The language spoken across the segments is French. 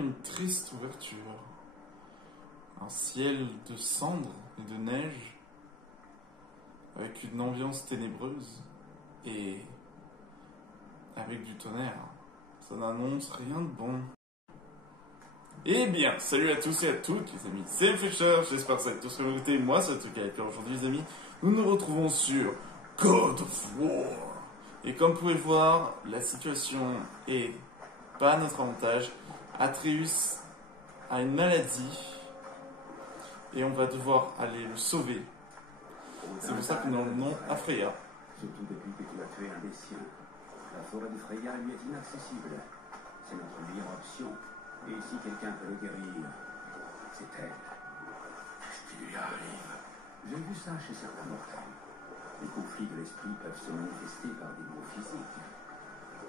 une triste ouverture. Un ciel de cendres et de neige, avec une ambiance ténébreuse et avec du tonnerre. Ça n'annonce rien de bon. Eh bien, salut à tous et à toutes les amis, c'est Fisher, j'espère que ça va être tous que vous écoutez. Moi, c'est Tuka, et puis aujourd'hui les amis, nous nous retrouvons sur God of War. Et comme vous pouvez le voir, la situation est pas à notre avantage. Atreus a une maladie et on va devoir aller le sauver. C'est pour ça que nous avons le nom à Freya. Surtout depuis que tu as tué un des siens. La forêt de Freya lui est inaccessible. C'est notre meilleure option. Et si quelqu'un peut le guérir, c'est elle. Qu'est-ce qui lui arrive? J'ai vu ça chez certains mortels. Les conflits de l'esprit peuvent se manifester par des maux physiques.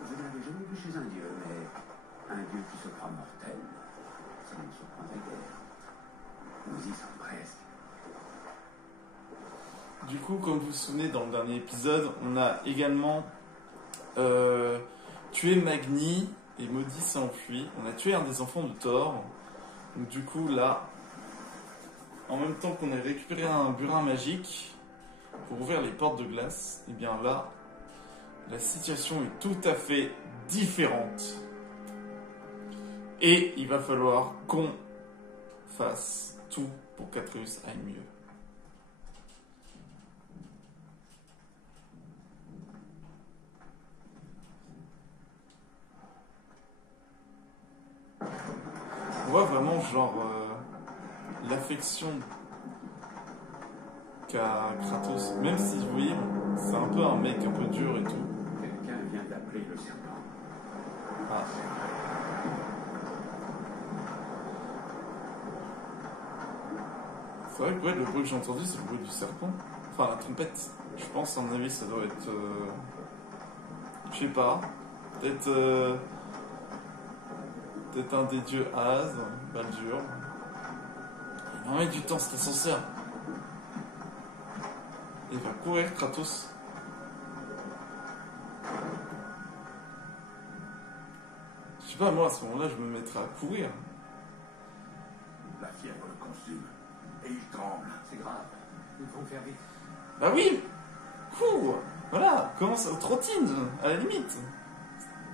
Je ne l'avais jamais vu chez un dieu, mais un dieu qui se croit mortel, ça ne me surprendrait guère. Nous y sommes presque. Du coup, comme vous vous souvenez, dans le dernier épisode, on a également tué Magni et Maudit s'est enfui. On a tué un des enfants de Thor. Donc du coup, là, en même temps qu'on a récupéré un burin magique pour ouvrir les portes de glace, et bien là, la situation est tout à fait différente. Et il va falloir qu'on fasse tout pour qu'Atreus aille mieux. On voit vraiment genre l'affection qu'a Kratos, même si vous voyez, c'est un peu un mec un peu dur et tout. Quelqu'un vient d'appeler le serpent. Ah. C'est vrai que ouais, le bruit que j'ai entendu, c'est le bruit du serpent. Enfin, la trompette. Je pense, à mon avis, ça doit être... Je sais pas. Peut-être... Peut-être un des dieux As, Baldur. Il va mettre du temps, cet ascenseur. Il va courir, Kratos. Je sais pas, moi, à ce moment-là, je me mettrais à courir. La fièvre le consume. Et il tremble. C'est grave. Nous devons faire vite. Bah oui. Cours. Voilà, commence au trottine, à la limite.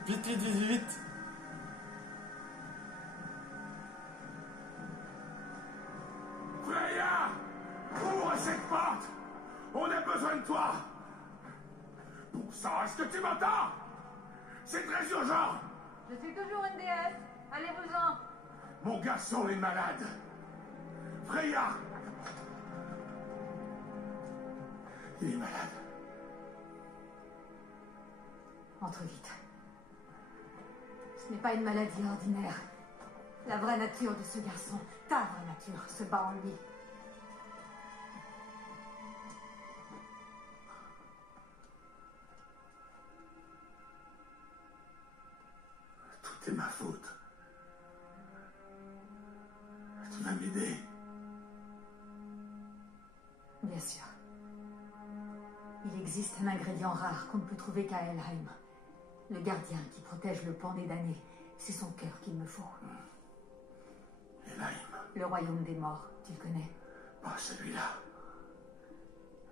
Vite, vite, vite, vite. Freya! Ouvre cette porte! On a besoin de toi! Bon sang, est-ce que tu m'entends? C'est très urgent! Je suis toujours une déesse. Allez-vous-en. Mon garçon est malade! Freya! Il est malade. Entre vite. Ce n'est pas une maladie ordinaire. La vraie nature de ce garçon, ta vraie nature, se bat en lui. Tout est ma faute. Tu vas m'aider. Bien sûr. Il existe un ingrédient rare qu'on ne peut trouver qu'à Helheim. Le gardien qui protège le pan des damnés. C'est son cœur qu'il me faut. Helheim. Le royaume des morts, tu le connais? Pas celui-là.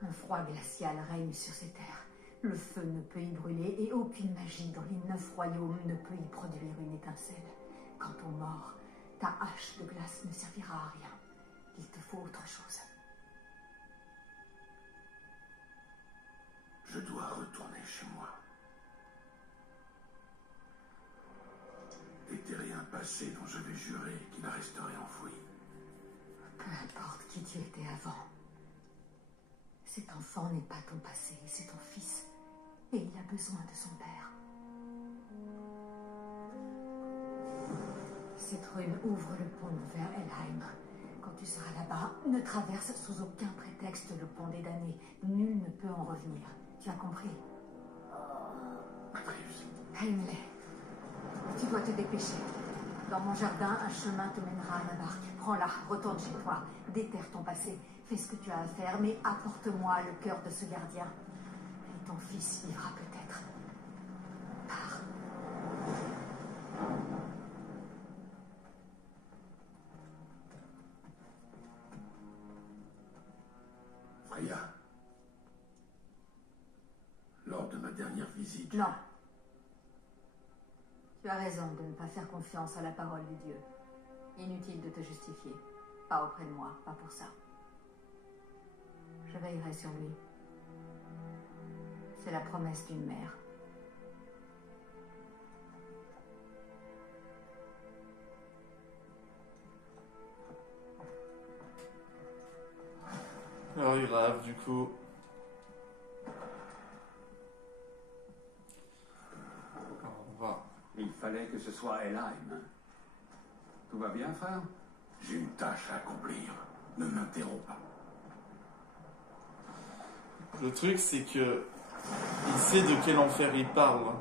Un froid glacial règne sur ces terres. Le feu ne peut y brûler et aucune magie dans les 9 royaumes ne peut y produire une étincelle. Quant aux morts, ta hache de glace ne servira à rien. Il te faut autre chose. Je dois retourner chez moi. Les terriens passés dont je vais jurer qu'ils resteraient enfouis. Peu importe qui tu étais avant. Cet enfant n'est pas ton passé, c'est ton fils. Et il a besoin de son père. Cette rune ouvre le pont vers Helheim. Quand tu seras là-bas, ne traverse sous aucun prétexte le pont des damnés. Nul ne peut en revenir. Tu as compris? Atreus. Heimle, tu dois te dépêcher. Dans mon jardin, un chemin te mènera à la barque. Prends-la, retourne chez toi. Déterre ton passé. Fais ce que tu as à faire, mais apporte-moi le cœur de ce gardien. Et ton fils vivra peut-être. Pars. Freya, lors de ma dernière visite... Non. Tu as raison de ne pas faire confiance à la parole du Dieu. Inutile de te justifier. Pas auprès de moi, pas pour ça. Je veillerai sur lui. C'est la promesse d'une mère. Alors grave, du coup. Alors, on va. Il fallait que ce soit Helheim. Tout va bien, frère? J'ai une tâche à accomplir. Ne m'interromps pas. Le truc, c'est que il sait de quel enfer il parle.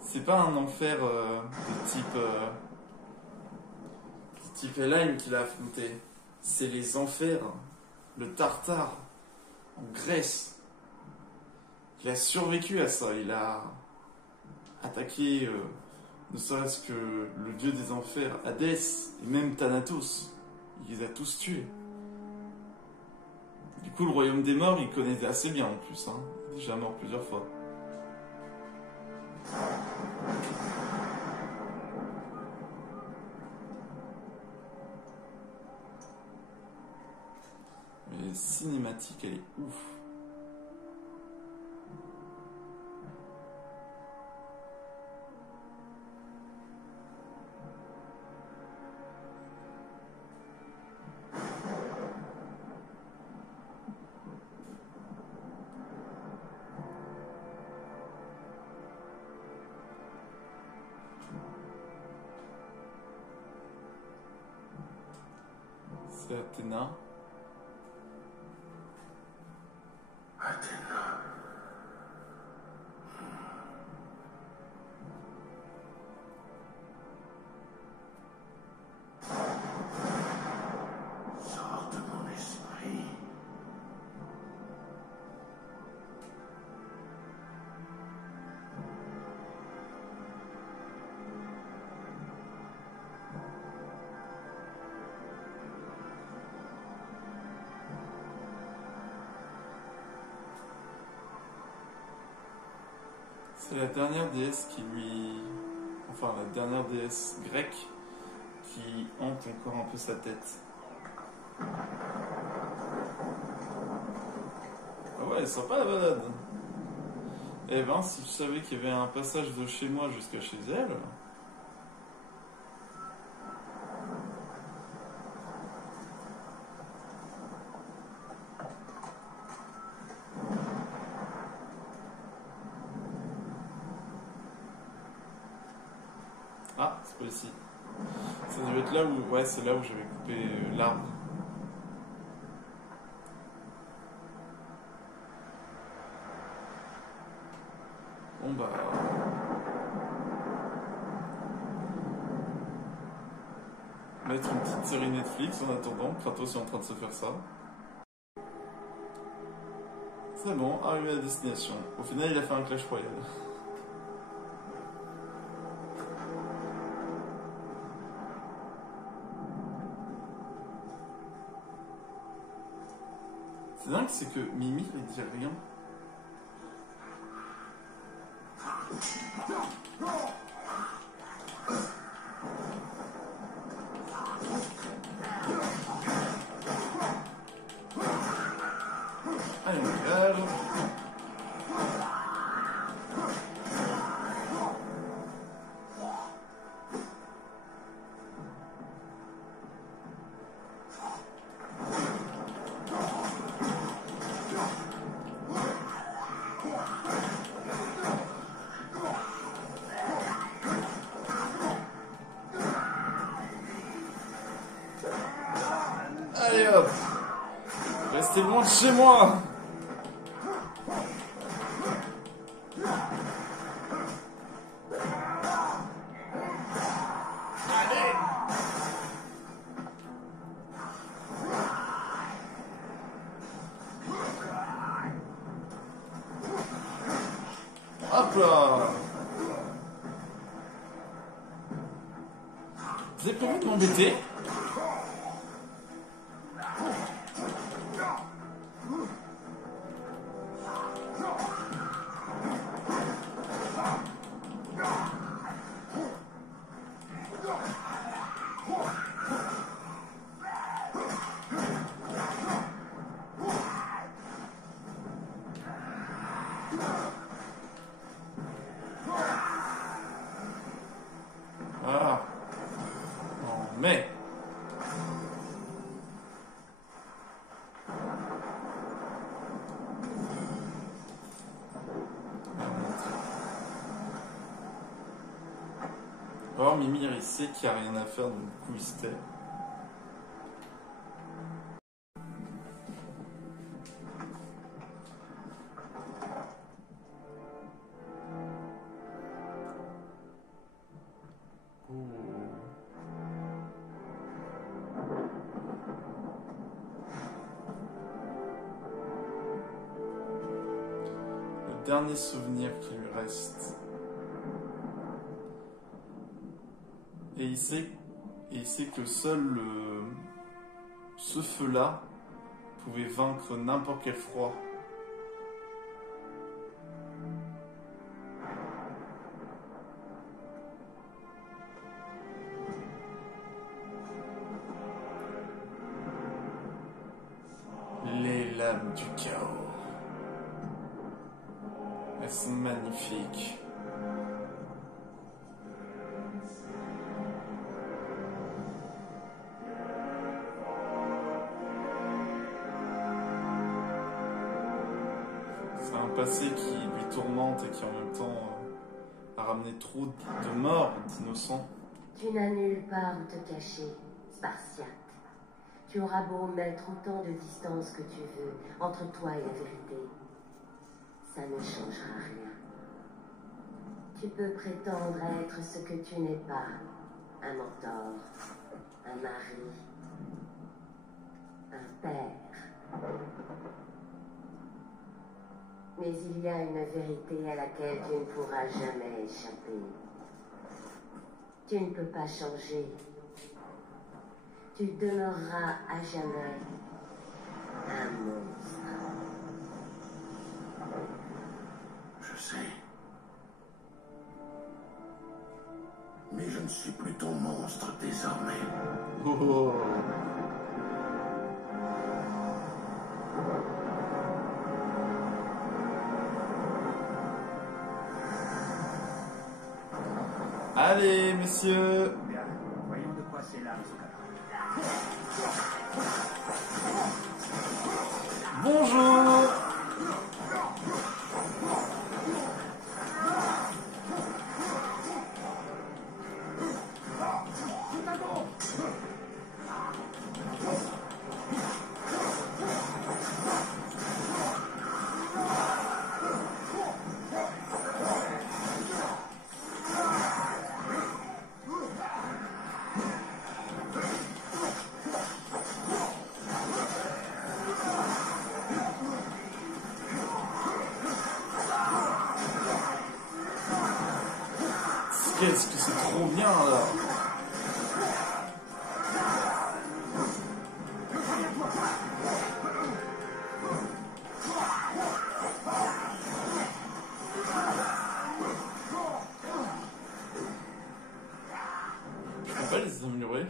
C'est pas un enfer de type Helheim qu'il a affronté. C'est les enfers, le Tartare, en Grèce. Il a survécu à ça. Il a attaqué, ne serait-ce que le dieu des enfers, Hadès, et même Thanatos. Il les a tous tués. Du coup, le royaume des morts, il connaissait assez bien en plus. Hein. Il est déjà mort plusieurs fois. Mais la cinématique, elle est ouf. C'est Athéna. Athéna. Sors de mon esprit. C'est la dernière déesse qui lui... Enfin, la dernière déesse grecque qui hante encore un peu sa tête. Ah ouais, sympa la balade. Eh ben, si je savais qu'il y avait un passage de chez moi jusqu'à chez elle... Ah, c'est pas ici. Ça devait être là où... Ouais, c'est là où j'avais coupé l'arbre. Bon bah... Mettre une petite série Netflix en attendant. Kratos est en train de se faire ça. C'est bon, arrivé à la destination. Au final, il a fait un Clash Royale. C'est dingue, c'est que Mimi, il dit rien. Allez, on calme. Allez hop. Restez loin de chez moi. Allez. Hop là. Vous avez prévu de m'embêter? jamais. Or, Mimir, il sait qu'il n'y a rien à faire, donc du coup, il se tait. Le dernier souvenir qui lui reste. Et il sait que seul ce feu-là pouvait vaincre n'importe quel froid. Les lames du chaos. Elles sont magnifiques. C'est un passé qui lui tourmente et qui en même temps a ramené trop de morts d'innocents. Tu n'as nulle part où te cacher, Spartiate. Tu auras beau mettre autant de distance que tu veux entre toi et la vérité. Ça ne changera rien. Tu peux prétendre être ce que tu n'es pas. Un mentor, un mari, un père. Mais il y a une vérité à laquelle tu ne pourras jamais échapper. Tu ne peux pas changer. Tu demeureras à jamais un monstre. Je sais. Mais je ne suis plus ton monstre désormais. Oh. Allez, messieurs. Bien, voyons de quoi c'est là, Bonjour. Qu'est-ce que c'est trop bien là. Je peux pas les améliorer.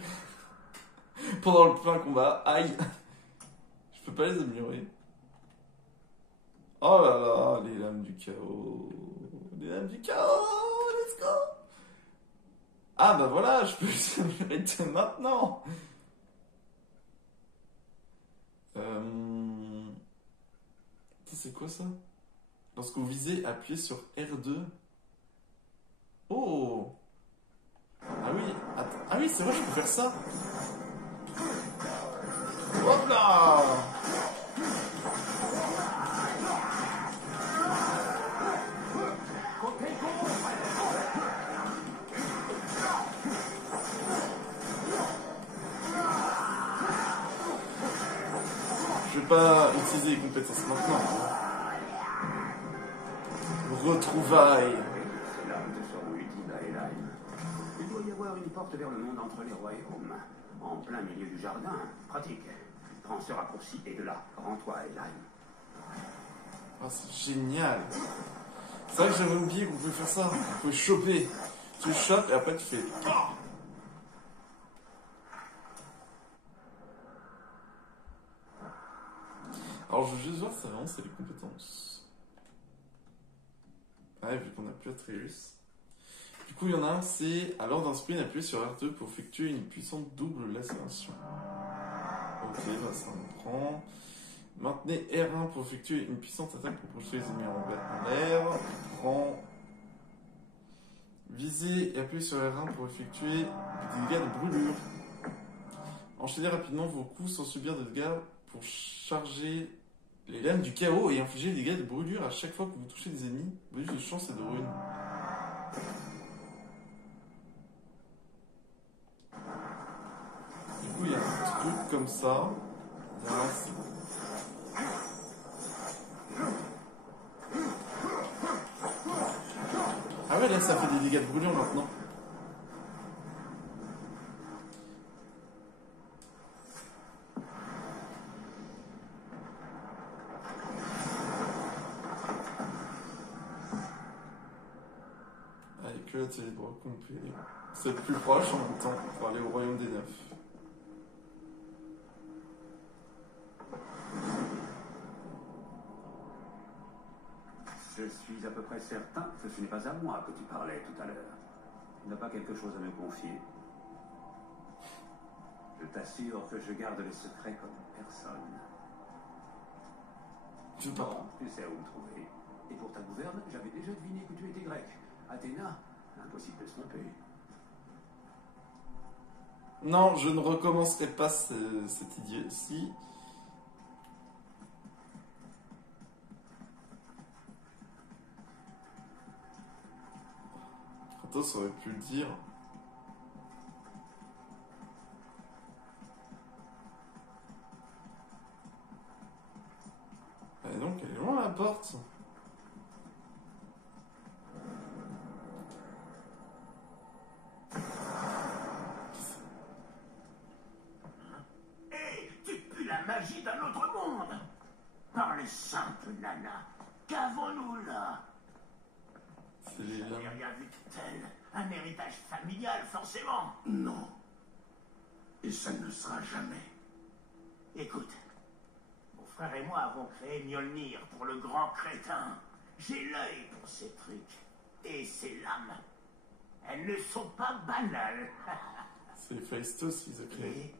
Pendant le plein combat, aïe. Je peux pas les améliorer. Oh là là, les lames du chaos. Les lames du chaos, let's go. Ah bah voilà, je peux les améliorer dès maintenant. C'est quoi ça? Lorsque vous visez, appuyez sur R2. Oh. Ah oui, attends. Ah oui, c'est vrai, je peux faire ça. Hop là. Je vais pas utiliser les compétences maintenant. Retrouvailles. C'est là où te seront utiles à Elaine. Il doit y avoir une porte vers le monde entre les royaumes. En plein milieu du jardin. Pratique. Prends ce raccourci et de là, rends-toi à Elaine. Oh, c'est génial. C'est vrai que j'avais oublié qu'on pouvait faire ça. On pouvait choper. Tu le chopes et après tu fais... Alors je veux juste voir si ça vraiment c'est les compétences. Ouais, vu qu'on a plus Atreus. Du coup, il y en a un, c'est à l'ordre d'un sprint, appuyez sur R2 pour effectuer une puissante double lacération. Ok, bah ça me prend. Maintenez R1 pour effectuer une puissante attaque pour projeter les ennemis en l'air. Prend. Visez et appuyez sur R1 pour effectuer des dégâts de brûlure. Enchaînez rapidement vos coups sans subir de dégâts pour charger les lames du chaos et infliger des dégâts de brûlure à chaque fois que vous touchez des ennemis. Bonus de chance et de runes. Du coup, il y a un truc comme ça. Ah ouais, là, ça fait des dégâts de brûlure maintenant. Avec le télébras complet. C'est plus proche en même temps pour aller au royaume des neufs. Je suis à peu près certain que ce n'est pas à moi que tu parlais tout à l'heure. Tu n'as pas quelque chose à me confier. Je t'assure que je garde les secrets comme personne. Bon, tu sais où me trouver. Et pour ta gouverne, j'avais déjà deviné que tu étais grec. Athéna, impossible de se tromper. Non, je ne recommencerai pas cette idée-ci. Kratos aurait pu le dire. Et donc, elle est loin la porte. Hé, tu pues la magie d'un autre monde. Par les saintes nanas, qu'avons-nous là? C'est les J'avais lames. rien vu de tel. Un héritage familial, forcément. Non. Et ça ne sera jamais. Écoute, mon frère et moi avons créé Mjolnir pour le grand crétin. J'ai l'œil pour ces trucs. Et ces lames, elles ne sont pas banales. C'est Phaistos qu'ils ont créé. Et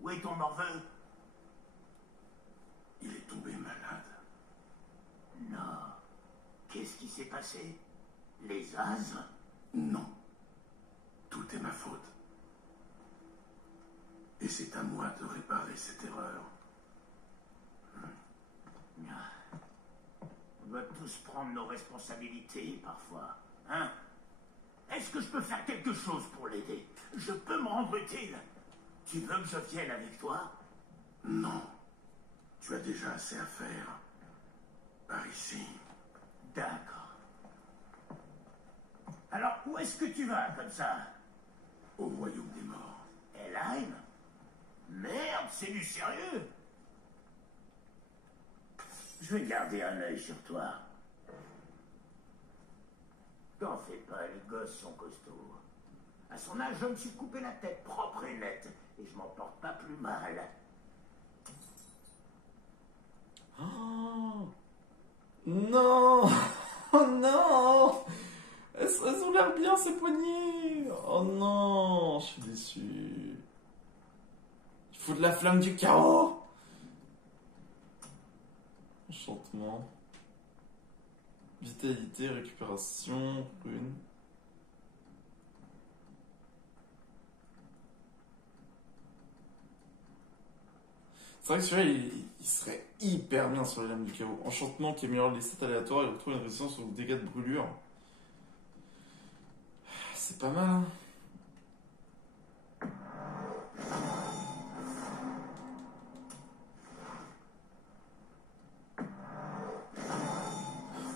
où est ton morveux? Il est tombé malade. Non. Qu'est-ce qui s'est passé? Les as? Non. Tout est ma faute. Et c'est à moi de réparer cette erreur. On doit tous prendre nos responsabilités parfois, hein? Est-ce que je peux faire quelque chose pour l'aider? Je peux me rendre utile. Tu veux que je vienne avec toi? Non. Tu as déjà assez à faire. Par ici. D'accord. Alors, où est-ce que tu vas comme ça? Au royaume des morts. Helheim? Merde, c'est du sérieux? Je vais garder un œil sur toi. T'en fais pas, les gosses sont costauds. À son âge, je me suis coupé la tête propre et nette, et je m'en porte pas plus mal. Oh non. Oh non. Elles ont l'air bien ces poignées. Oh non, je suis déçu. Il faut de la flamme du chaos. Enchantement. Vitalité, récupération, rune. C'est vrai que celui-là, il serait hyper bien sur les lames du chaos. Enchantement qui améliore les stats aléatoires et retrouve une résistance aux dégâts de brûlure. C'est pas mal, hein.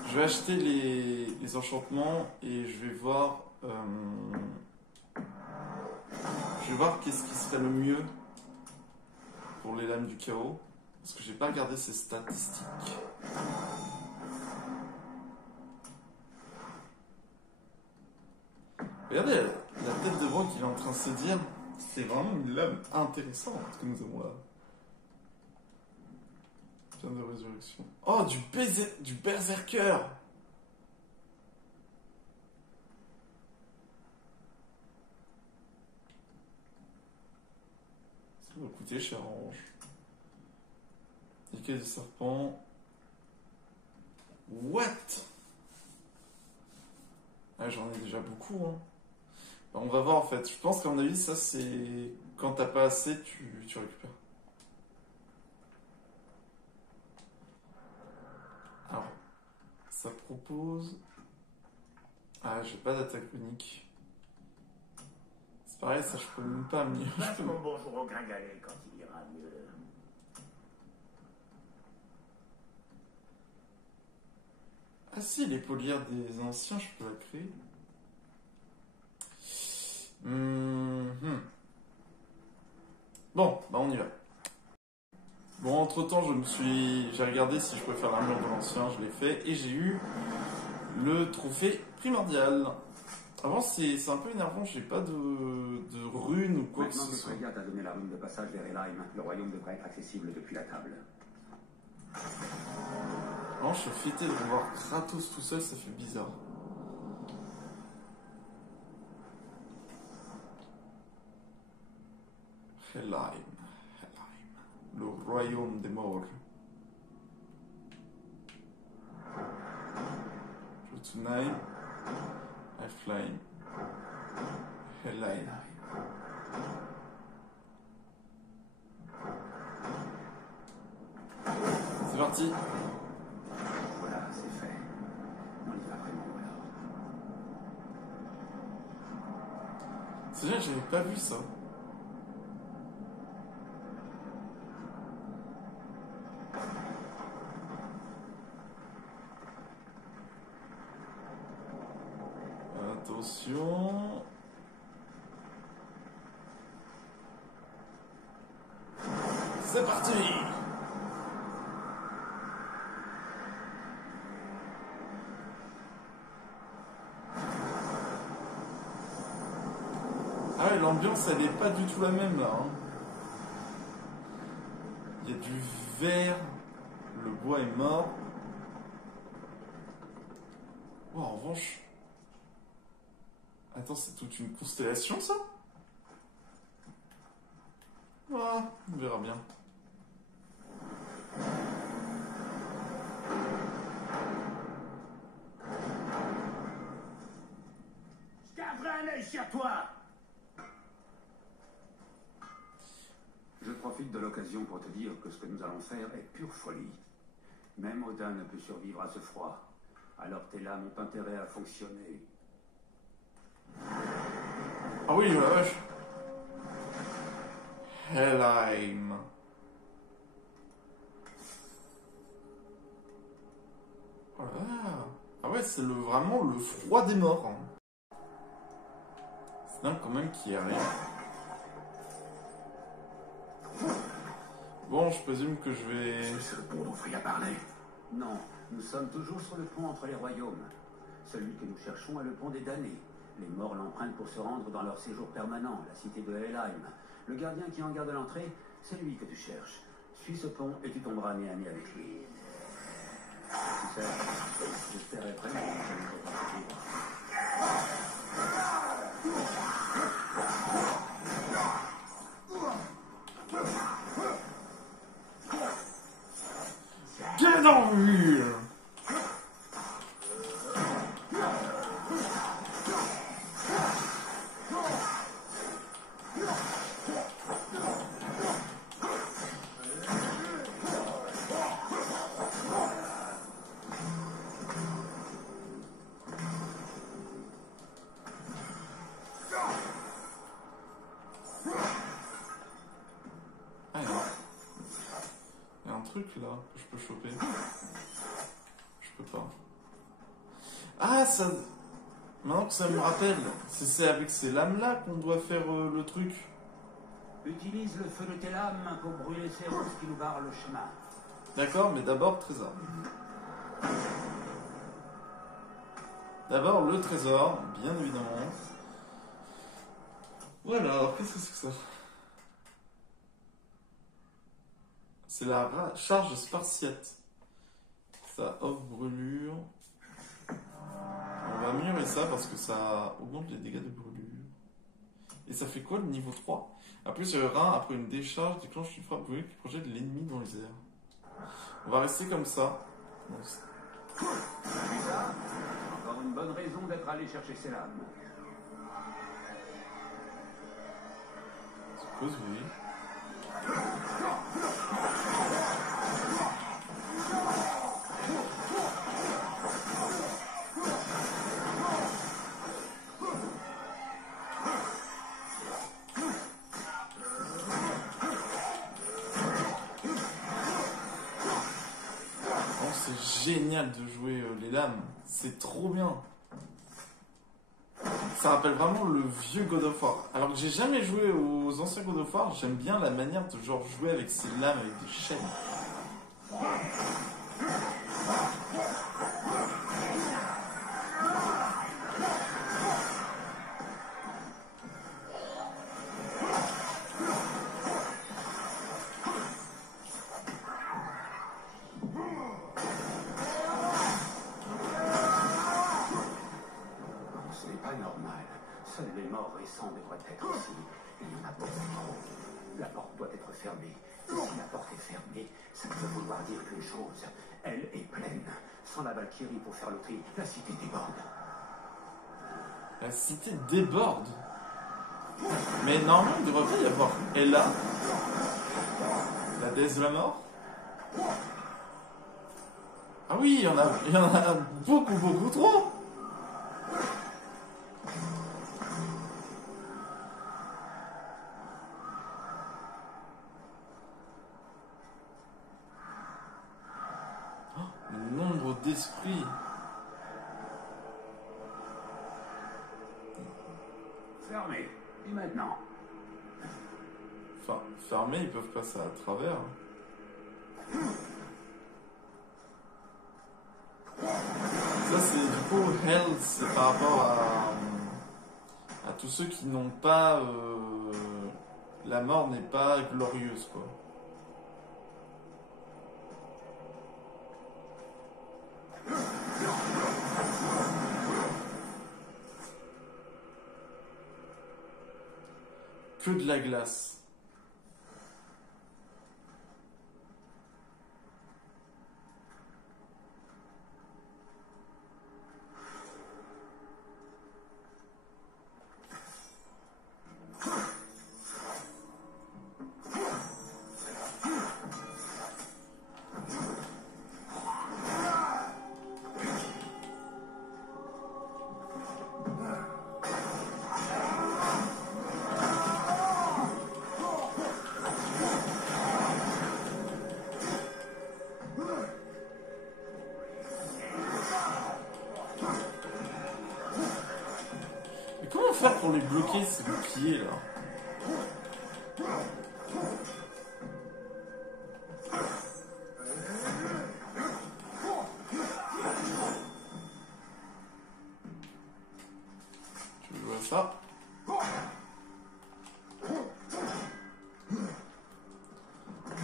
Je vais acheter les enchantements et je vais voir qu'est-ce qui serait le mieux pour les lames du chaos. Parce que j'ai pas regardé ces statistiques. Regardez la tête de Brock, il est en train de se dire c'est vraiment une lame intéressante que nous avons là. Pierre de résurrection. Oh, du berserker. Ça va coûter cher en revanche. Écaille de serpent. What? Ah, j'en ai déjà beaucoup, hein. On va voir en fait. Je pense qu'à mon avis, ça c'est. Quand t'as pas assez, tu récupères. Alors, ça propose. Ah, j'ai pas d'attaque unique. C'est pareil, ça je peux même pas me. Passe mon bonjour au gringalet quand il ira mieux. Ah si, les polières des anciens, je peux la créer. Bon, bah on y va. Bon, entre temps, j'ai regardé si je peux faire l'armure de l'ancien, je l'ai fait, et j'ai eu le trophée primordial. Avant, c'est un peu énervant, j'ai pas de runes ou quoi que Maintenant ce que soit. Freya t'a donné la rune de passage vers Helheim, le royaume devrait être accessible depuis la table. Non, je suis fêté de revoir Kratos tout seul, ça fait bizarre. Helheim, le royaume des morts. Jotunheim, Helheim, Helheim. C'est parti. Voilà, c'est fait. On y va vraiment, alors. C'est vrai que j'avais pas vu ça. Attention. C'est parti. Ah ouais, l'ambiance elle est pas du tout la même là. Hein. Il y a du vert, le bois est mort. Oh, en revanche. Attends, c'est toute une constellation ça? Ah, on verra bien. Je garderai un œil sur toi. Je profite de l'occasion pour te dire que ce que nous allons faire est pure folie. Même Odin ne peut survivre à ce froid. Alors tes lames ont intérêt à fonctionner. Ah oui, la vache. Helheim. Oh là. Ah ouais, c'est vraiment le froid des morts. Hein. C'est dingue quand même qu'il y a rien. Bon, je présume que je vais... C'est le pont dont Freya parlait. Non, nous sommes toujours sur le pont entre les royaumes. Celui que nous cherchons est le pont des damnés. Les morts l'empruntent pour se rendre dans leur séjour permanent, la cité de Helheim. Le gardien qui en garde l'entrée, c'est lui que tu cherches. Suis ce pont et tu tomberas nez à nez avec lui. Tu sais, j'espérais vraiment que ça ne pas survivre. Get on here! Truc là que je peux choper. Je peux pas. Ah ça. Maintenant que ça me rappelle, c'est avec ces lames là qu'on doit faire le truc. Utilise le feu de tes lames pour brûler ces roses qui nous barrent le chemin. D'accord, mais d'abord trésor. D'abord le trésor, bien évidemment. Voilà, alors qu'est-ce que c'est que ça? C'est la charge spartiate. Ça offre brûlure. On va améliorer ça parce que ça augmente les dégâts de brûlure. Et ça fait quoi le niveau 3? Après, sur le rein, après une décharge, déclenche une frappe qui projette l'ennemi dans les airs. On va rester comme ça. T'as vu ça? Encore une bonne raison d'être allé chercher ces lames. Suppose oui. Génial de jouer les lames, c'est trop bien. Ça rappelle vraiment le vieux God of War. Alors que j'ai jamais joué aux anciens God of War, j'aime bien la manière de genre jouer avec ces lames avec des chaînes. Seuls les morts récents devraient être ici. Il y en a beaucoup trop. La porte doit être fermée. Et si la porte est fermée, ça ne peut vouloir dire qu'une chose. Elle est pleine. Sans la Valkyrie pour faire le tri, la cité déborde. La cité déborde? Mais normalement, il devrait pas y avoir Ella, la déesse de la mort. Ah oui, il y en a beaucoup trop. Nombre d'esprits. Fermé. Et maintenant? Enfin, fermés, ils peuvent passer à travers. Ça, c'est du coup, Hell, c'est par rapport à tous ceux qui n'ont pas... la mort n'est pas glorieuse, quoi. Que de la glace. Faire pour les bloquer ces boucliers là? Tu vois ça?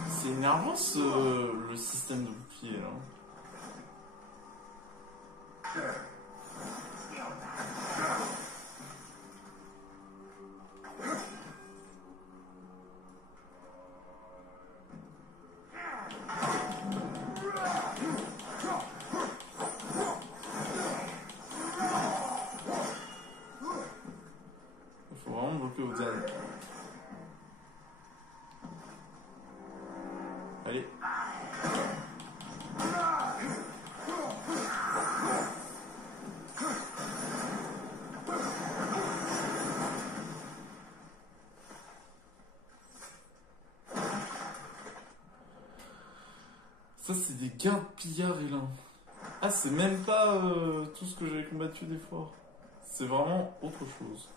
C'est énervant le système de bouclier là. Allez. Ça, c'est des gardes pillards et là. Ah, c'est même pas tout ce que j'avais combattu des fois. C'est vraiment autre chose.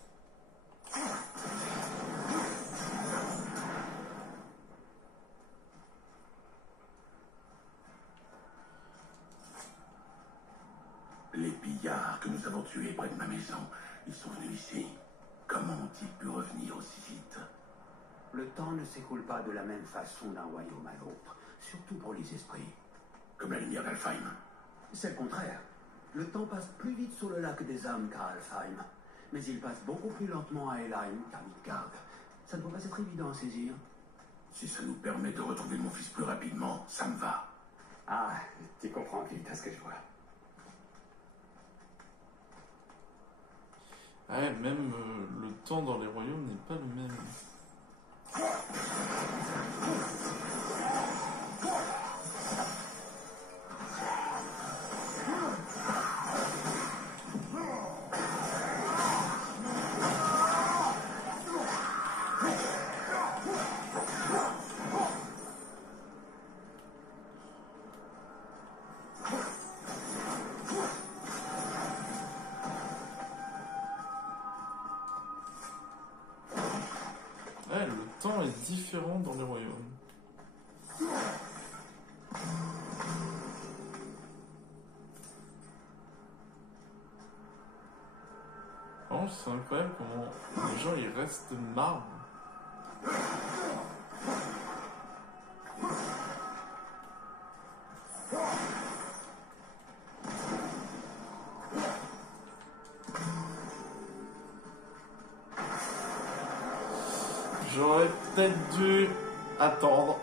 Les pillards que nous avons tués près de ma maison, ils sont venus ici. Comment ont-ils pu revenir aussi vite? Le temps ne s'écoule pas de la même façon d'un royaume à l'autre, surtout pour les esprits. Comme la lumière d'Alfheim. C'est le contraire. Le temps passe plus vite sur le lac des âmes qu'à Alfheim. mais il passe beaucoup plus lentement à Helheim qu'à Midgard. Ça ne doit pas être évident à saisir. Si ça nous permet de retrouver mon fils plus rapidement, ça me va. Ah, tu comprends vite à ce que je vois. Ouais, même le temps dans les royaumes n'est pas le même. Ouais, le temps est différent dans les royaumes. Oh, c'est incroyable comment les gens ils restent marbre. J'aurais peut-être dû attendre.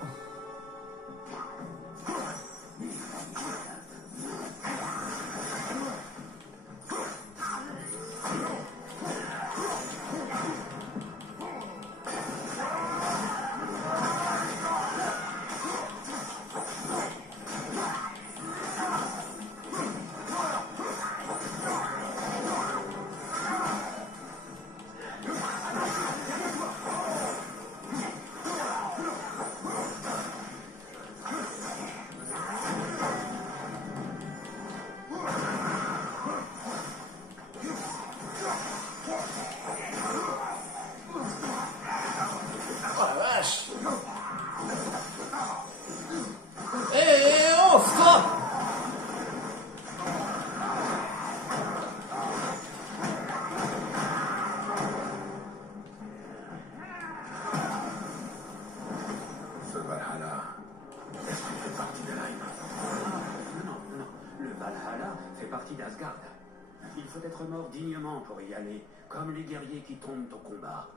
Il faut être mort dignement pour y aller, comme les guerriers qui tombent au combat.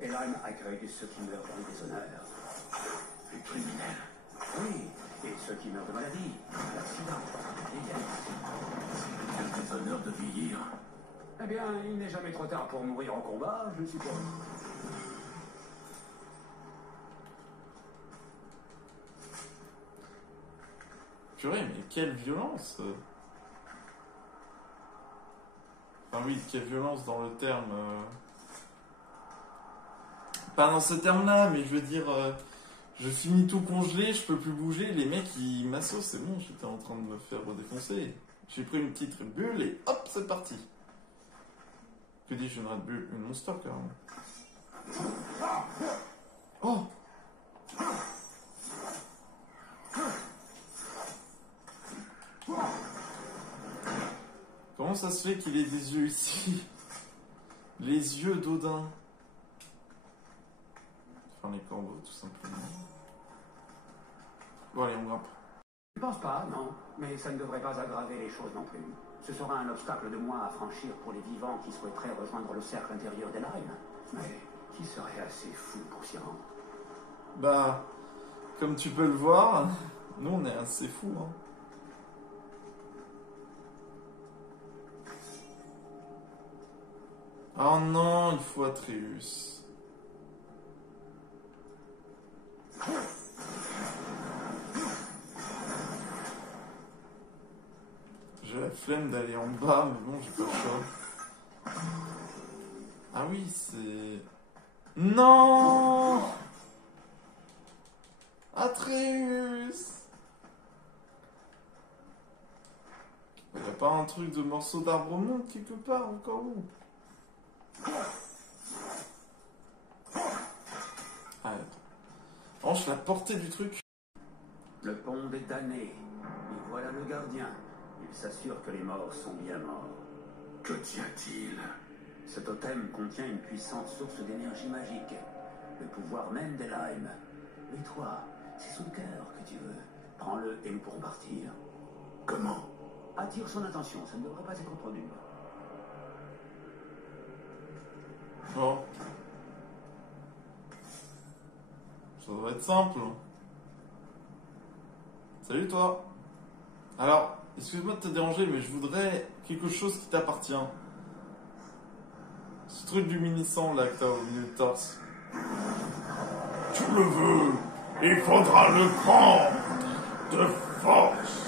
Helheim accueille ceux qui meurent dans le déshonneur. Les criminels. Oui, et ceux qui meurent de maladie, d'accident, de vieillesse. Quel déshonneur de vieillir. Eh bien, il n'est jamais trop tard pour mourir au combat, je suppose. Purée, mais quelle violence! Enfin oui, quelle violence dans le terme... Pas dans ce terme-là, mais je veux dire... Je finis tout congelé, je peux plus bouger, les mecs ils m'assautent, c'est bon, j'étais en train de me faire défoncer. J'ai pris une petite Red Bull et hop, c'est parti. Que dis-je, une Red Bull? Une Monster carrément. Oh! Comment ça se fait qu'il ait des yeux ici? Les yeux d'Odin. Enfin, les corbeaux, tout simplement. Bon, allez, on grimpe. Je pense pas, non. Mais ça ne devrait pas aggraver les choses non plus. Ce sera un obstacle de moins à franchir pour les vivants qui souhaiteraient rejoindre le cercle intérieur d'Helheim. Mais qui serait assez fou pour s'y rendre? Bah, comme tu peux le voir, nous on est assez fous, hein. Oh non, il faut Atreus. J'ai la flemme d'aller en bas, mais bon, j'ai pas le choix. Ah oui, c'est... Non! Atreus! Il n'y a pas un truc de morceau d'arbre monde quelque part, encore où? Ah, attends. La portée du truc. Le pont est damné. Et voilà le gardien. Il s'assure que les morts sont bien morts. Que tient-il? Ce totem contient une puissante source d'énergie magique. Le pouvoir même d'Helheim. Et toi, c'est son cœur que tu veux. Prends-le et nous pourrons partir. Comment? Attire son attention, ça ne devrait pas être trop dur. Bon. Ça doit être simple. Salut toi. Alors, excuse-moi de te déranger, mais je voudrais quelque chose qui t'appartient. Ce truc luminescent là que t'as au milieu de torse. Tu le veux, il faudra le prendre de force.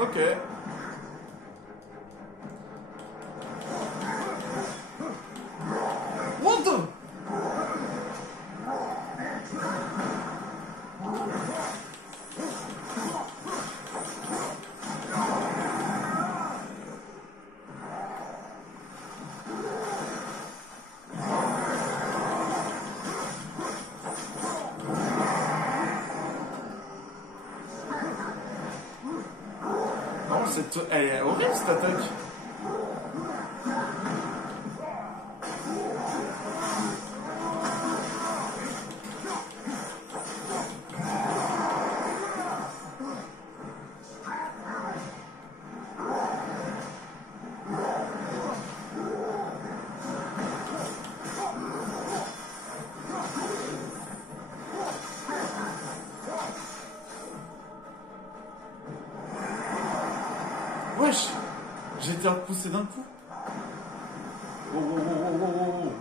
Ok. What the? Non, elle est horrible cette attaque. Wesh, j'ai été repoussé d'un coup. Oh, oh, oh, oh, oh, oh, oh.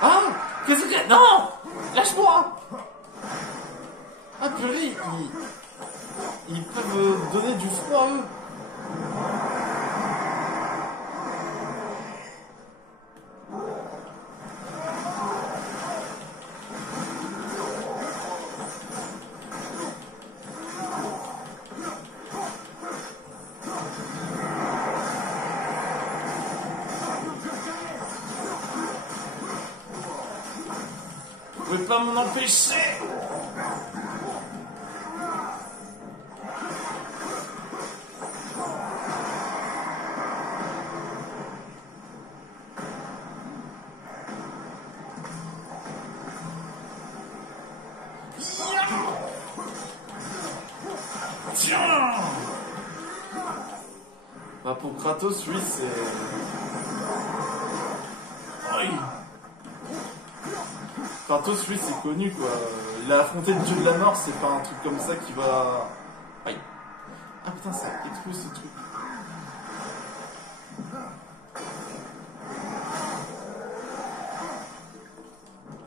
Ah, qu'est-ce que c'est? Non, lâche-moi. Ah purée, ils peuvent me donner du froid à eux. Vous pouvez pas m'en empêcher. Tiens. Bah pour Kratos, lui, c'est... Aïe. Kratos, lui, c'est connu, quoi. Il a affronté le dieu de la mort, c'est pas un truc comme ça qui va... Aïe. Ah putain, ça explose ce truc.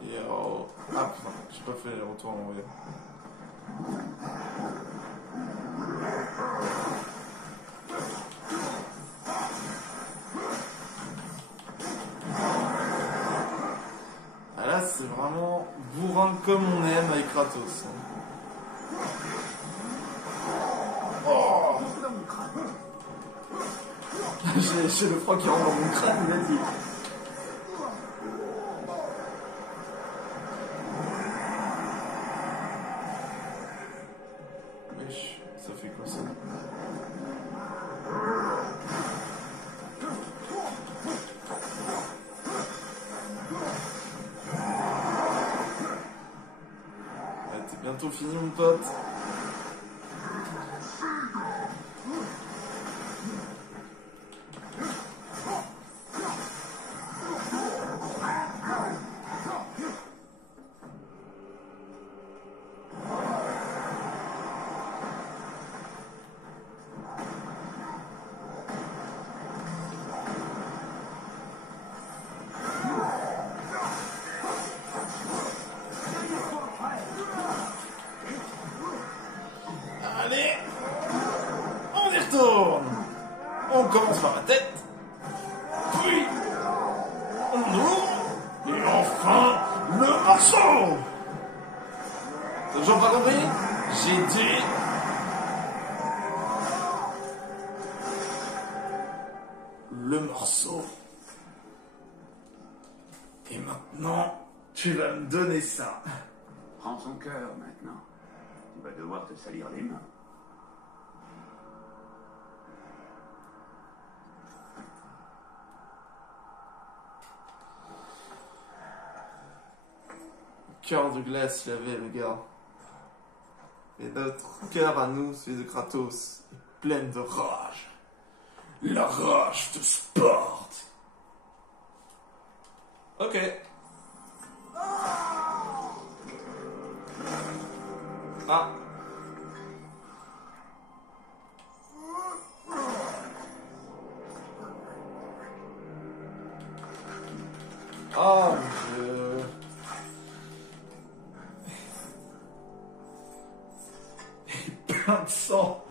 Et oh... Ah putain, j'ai pas fait les retours en envoyer. Ah là, c'est vraiment bourrin comme on aime avec Kratos. Oh. J'ai le froid qui rentre dans mon crâne, il m'a dit. Wesh, ça fait quoi ça? T'es bientôt fini mon pote. Allez, on y retourne. On commence par la tête, puis on ouvre, et enfin le morceau. T'as toujours pas compris? J'ai dit le morceau. Et maintenant, Tu vas me donner ça. Prends son cœur maintenant. Tu vas devoir te salir les mains. Cœur de glace, il avait le gars. Et notre cœur à nous, celui de Kratos, est plein de rage. La rage de sport. Ok. Ah. Oh mon Dieu. Plein de sang.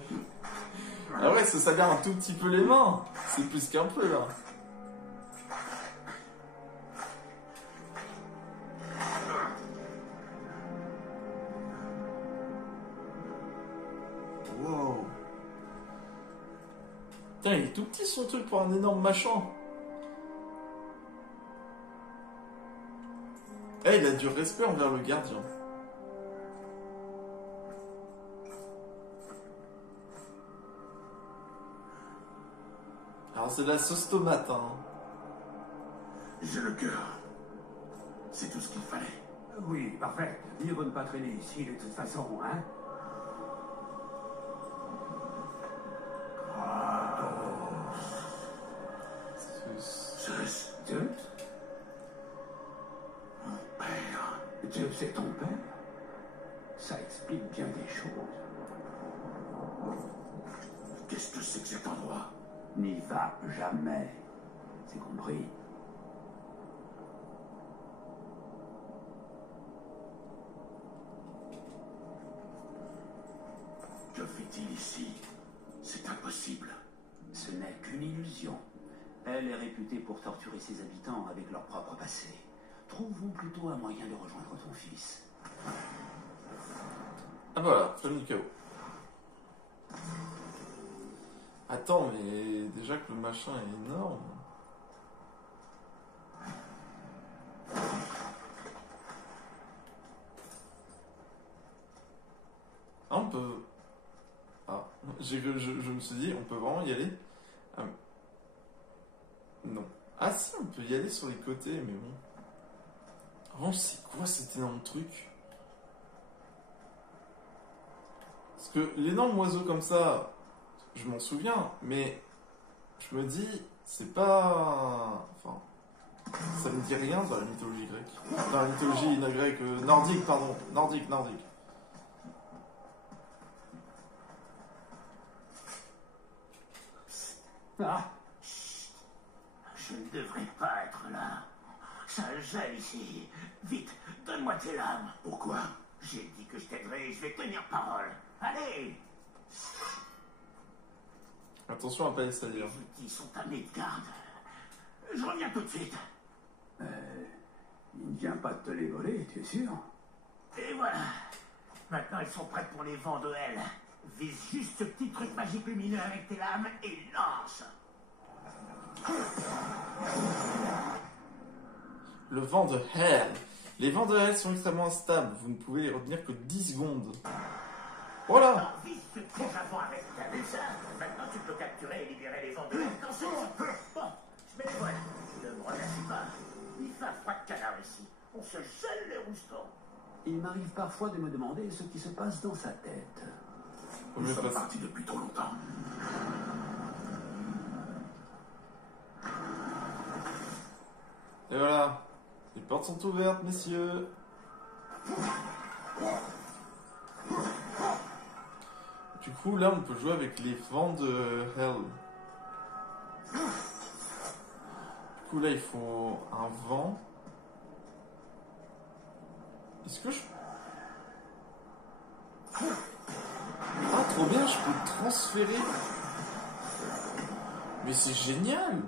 Ah ouais, ça s'agarre un tout petit peu les mains. C'est plus qu'un peu là. Wow. Putain, il est tout petit son truc pour un énorme machin. Eh, il a du respect envers le gardien. Alors c'est de la sauce tomate, hein. J'ai le cœur. C'est tout ce qu'il fallait. Oui, parfait. Mieux vaut ne pas traîner ici de toute façon, hein. Zeus, Zeus? mon père. Zeus est ton père? Ça explique bien des choses. Qu'est-ce que c'est que cet endroit? N'y va jamais. C'est compris. Que fait-il ici? C'est impossible. Ce n'est qu'une illusion. Elle est réputée pour torturer ses habitants avec leur propre passé. Trouvons plutôt un moyen de rejoindre ton fils. Ah voilà, famille KO. Attends, mais déjà que le machin est énorme. Ah, on peut... Ah, je me suis dit, on peut vraiment y aller. Ah, non. Ah si, on peut y aller sur les côtés, mais bon. Oh, c'est quoi cet énorme truc? Parce que l'énorme oiseau comme ça, je m'en souviens, mais je me dis, c'est pas... Enfin, ça me dit rien dans la mythologie grecque. Dans la mythologie grecque, nordique, pardon. Nordique. Ah! Je ne devrais pas être là. Ça gèle ici. Vite, donne-moi tes lames. Pourquoi? J'ai dit que je t'aiderais et je vais tenir parole. Allez! Attention à pas les Les salir. outils sont à mes de garde. Je reviens tout de suite. Il ne vient pas de te les voler, tu es sûr? Et voilà. Maintenant, ils sont prêts pour les vents de Hell. Vise juste ce petit truc magique lumineux avec tes lames et lance. Le vent de Hell. Les vents de Hell sont extrêmement instables. Vous ne pouvez les retenir que 10 secondes. Voilà. Alors, vise ce petit avant avec ta vu ça. Maintenant, tu peux capturer et libérer les vents de Hell quand c'est bon. Bon, je mets les voiles. Ne me remercie pas. Il fait un froid de canard ici. On se gèle les roustons. Il m'arrive parfois de me demander ce qui se passe dans sa tête. Faut Nous mieux sommes passer. partis depuis trop longtemps. Et voilà. Les portes sont ouvertes, messieurs. Du coup, là, on peut jouer avec les vents de Hell. Du coup, là, il faut un vent. Est-ce que je... Ah, trop bien, je peux transférer. Mais c'est génial.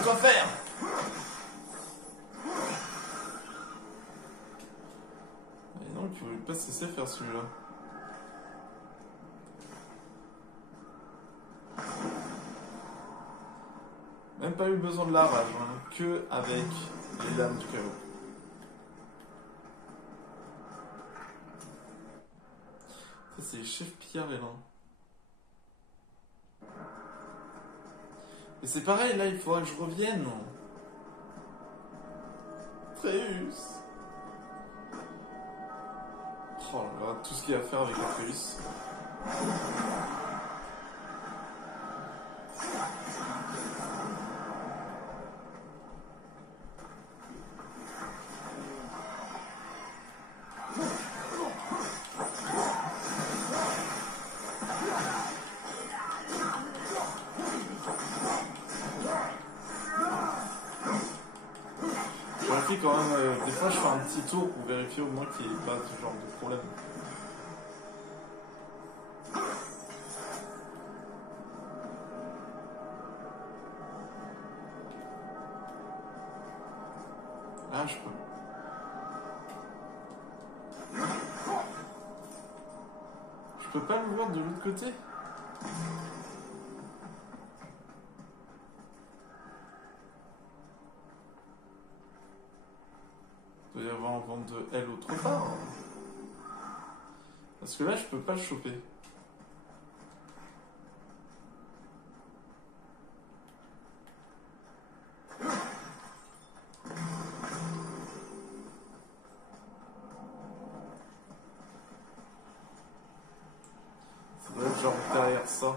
Laisse-toi faire. Et donc, il voulait pas se laisser faire celui-là. Même pas eu besoin de la rage, hein, que avec les lames du chaos. Ça, c'est chef Pillard et là. Mais c'est pareil, là, il faudra que je revienne. Atreus. Oh là là, tout ce qu'il y a à faire avec Atreus. Quand même, des fois je fais un petit tour pour vérifier au moins qu'il n'y ait pas ce genre de problème. Ah, je peux. Je peux pas le voir de l'autre côté? Il doit y avoir un vent de L autre part. Parce que là, je peux pas le choper. Ça doit être genre derrière ça.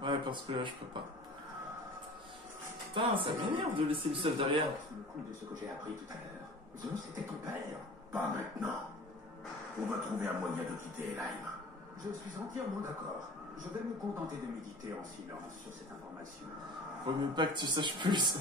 Ouais, parce que là, je peux pas. Putain, ça m'énerve de laisser le seul derrière. Le coup de ce que j'ai appris tout à l'heure. Zeus était ton père. Pas maintenant. On va trouver un moyen de quitter Helheim. Je suis entièrement d'accord. Je vais me contenter de méditer en silence sur cette information. Faut même pas que tu saches plus.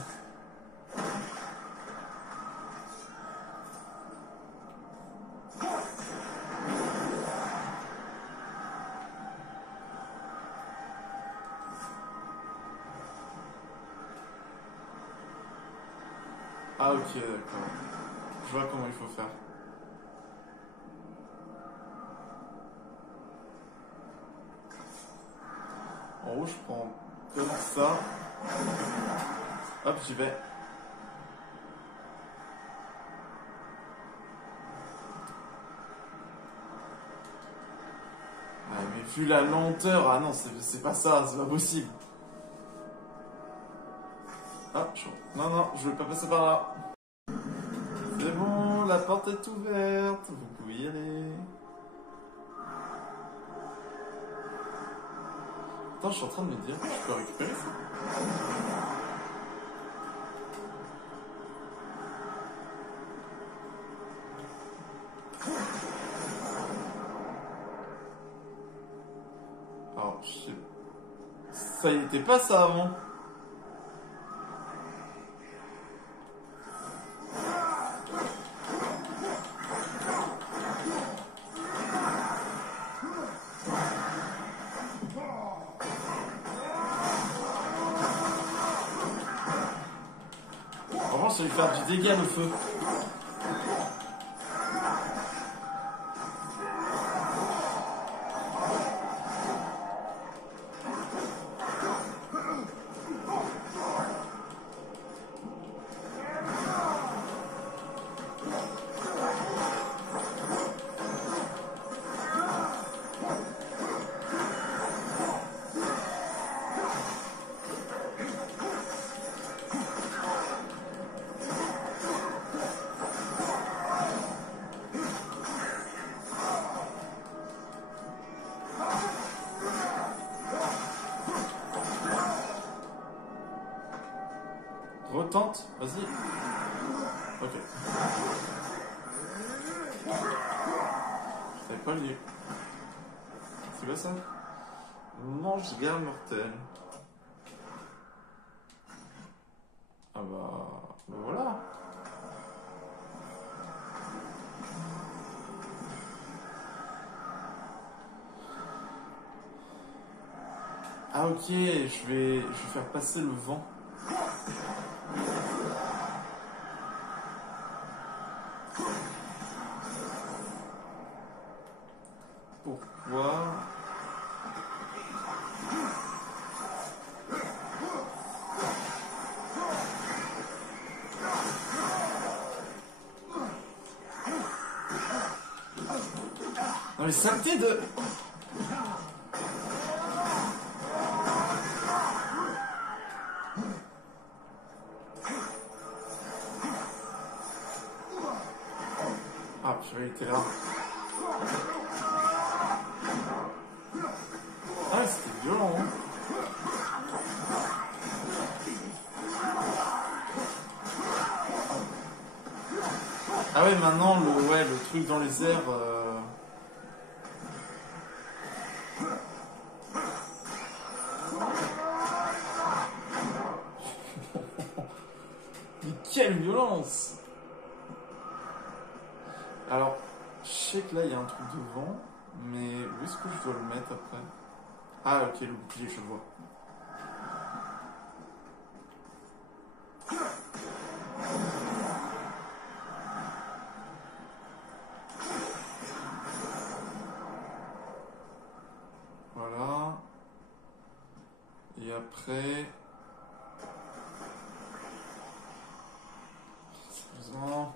Ah ok, d'accord. Je vois comment il faut faire. En haut, je prends comme ça. Hop, j'y vais. Ouais, mais vu la lenteur, ah non, c'est pas ça, c'est pas possible. Ah, non, non, je vais pas passer par là. C'est bon, la porte est ouverte, vous pouvez y aller. Attends, je suis en train de me dire que je peux récupérer ça. Alors, je sais... Ça y était pas ça avant. Ça va lui faire du dégât le feu. Retente, vas-y. Ok. pas lié. C'est quoi ça? Mange-gars mortel. Ah bah voilà. Ah ok, je vais faire passer le vent. Pourquoi? Non mais saleté de... Ah, j'avais été là. Ah, c'était violent, hein. Ah ouais, maintenant, le truc dans les airs... Mais quelle violence! Alors, je sais que là, il y a un truc de vent, mais où est-ce que je dois le mettre après? Ah, ok, le bouclier, je le vois. Voilà. Et après... Sérieusement...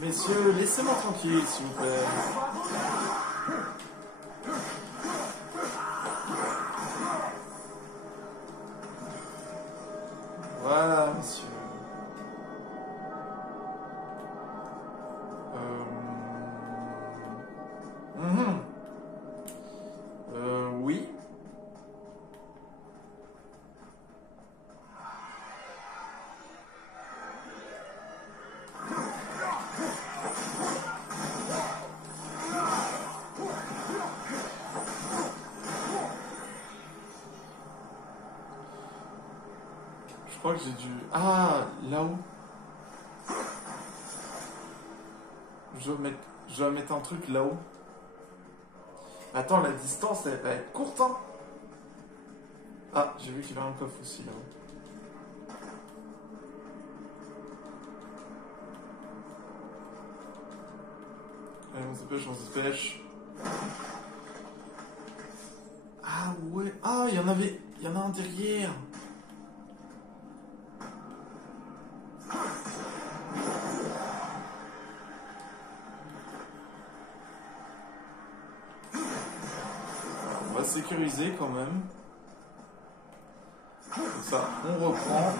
Messieurs, laissez-moi tranquille, s'il vous plaît. Voilà, monsieur. Oui. Je crois que j'ai dû... Ah, là-haut. Je dois mettre un truc là-haut. Attends, la distance, elle va être courte, hein. Ah, j'ai vu qu'il y avait un coffre aussi là-haut. Allez, on se dépêche, on se dépêche. Ah ouais. Ah, il y en a un derrière. On va sécuriser quand même. Comme ça, on reprend.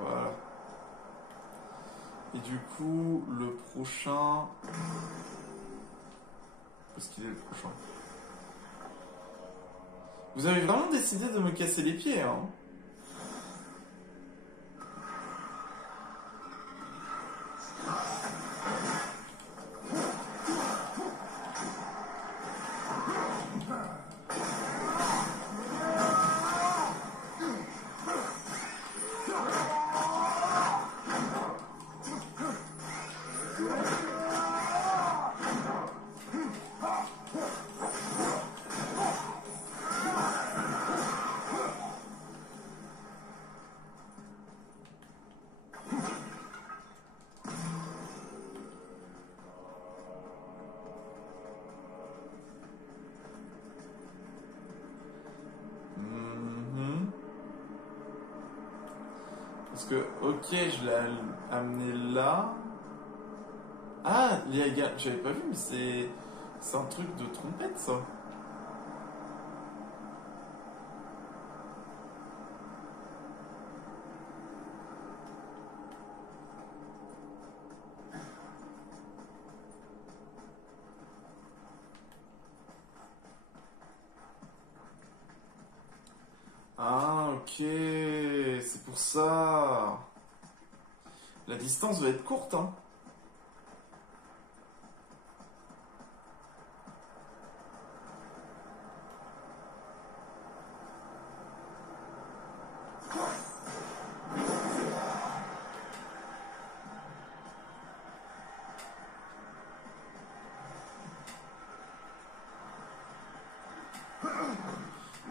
Voilà. Et du coup, le prochain... Où est-ce qu'il est le prochain? Vous avez vraiment décidé de me casser les pieds, hein? Parce que, ok, je l'ai amené là. Ah, les gars, j'avais pas vu, mais c'est un truc de trompette, ça. Ah, ok, c'est pour ça. La distance va être courte, hein.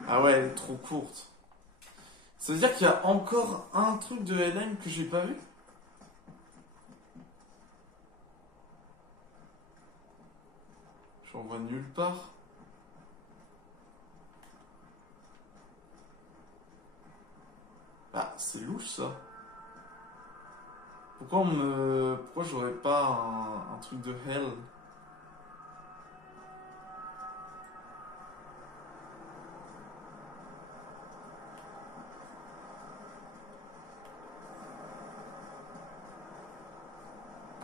Ah ouais, elle est trop courte. Ça veut dire qu'il y a encore un truc de LM que j'ai pas vu? J'en vois nulle part. Ah, c'est louche ça. Pourquoi j'aurais pas un truc de Hell?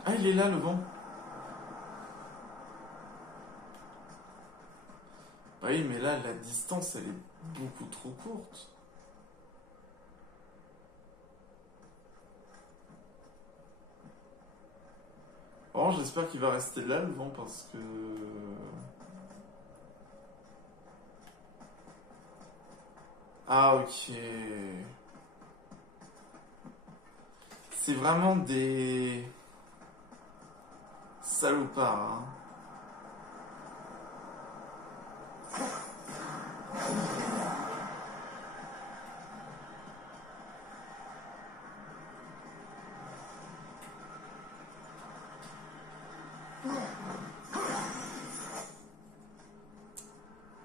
Ah, il est là le vent. Bah oui, mais là, la distance, elle est beaucoup trop courte. Bon, j'espère qu'il va rester là le vent parce que... Ah, ok. C'est vraiment des... salopards, hein.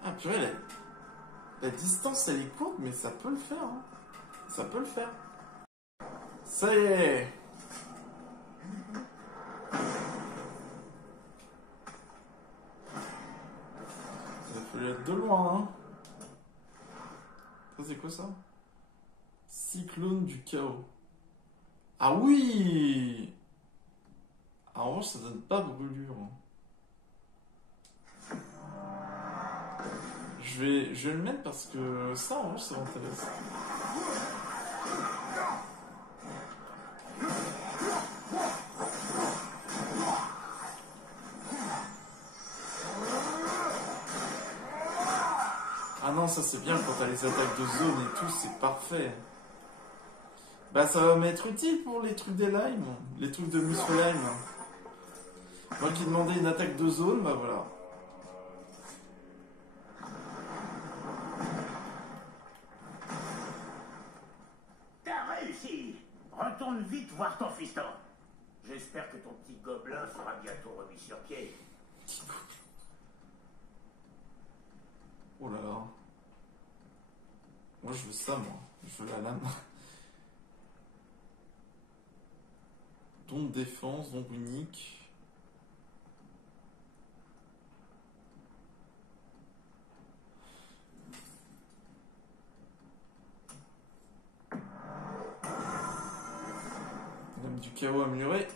Ah, purée, la distance, elle est courte, mais ça peut le faire, hein. Ça peut le faire. Ça y est. Il a fallu être de loin, hein. Ça, c'est quoi ça? Cyclone du chaos. Ah oui! Ah, en revanche, ça donne pas brûlure. Je vais le mettre parce que ça, en revanche, ça m'intéresse. Ah non, ça c'est bien quand t'as les attaques de zone et tout, c'est parfait. Bah ça va m'être utile pour les trucs des limes, les trucs de Muspelheim. Moi qui demandais une attaque de zone, bah voilà. T'as réussi! Retourne vite voir ton fiston. J'espère que ton petit gobelin sera bientôt remis sur pied. Oh là là. Moi je veux ça, moi. Je veux la lame. Don de défense, don unique. Lame du chaos amélioré.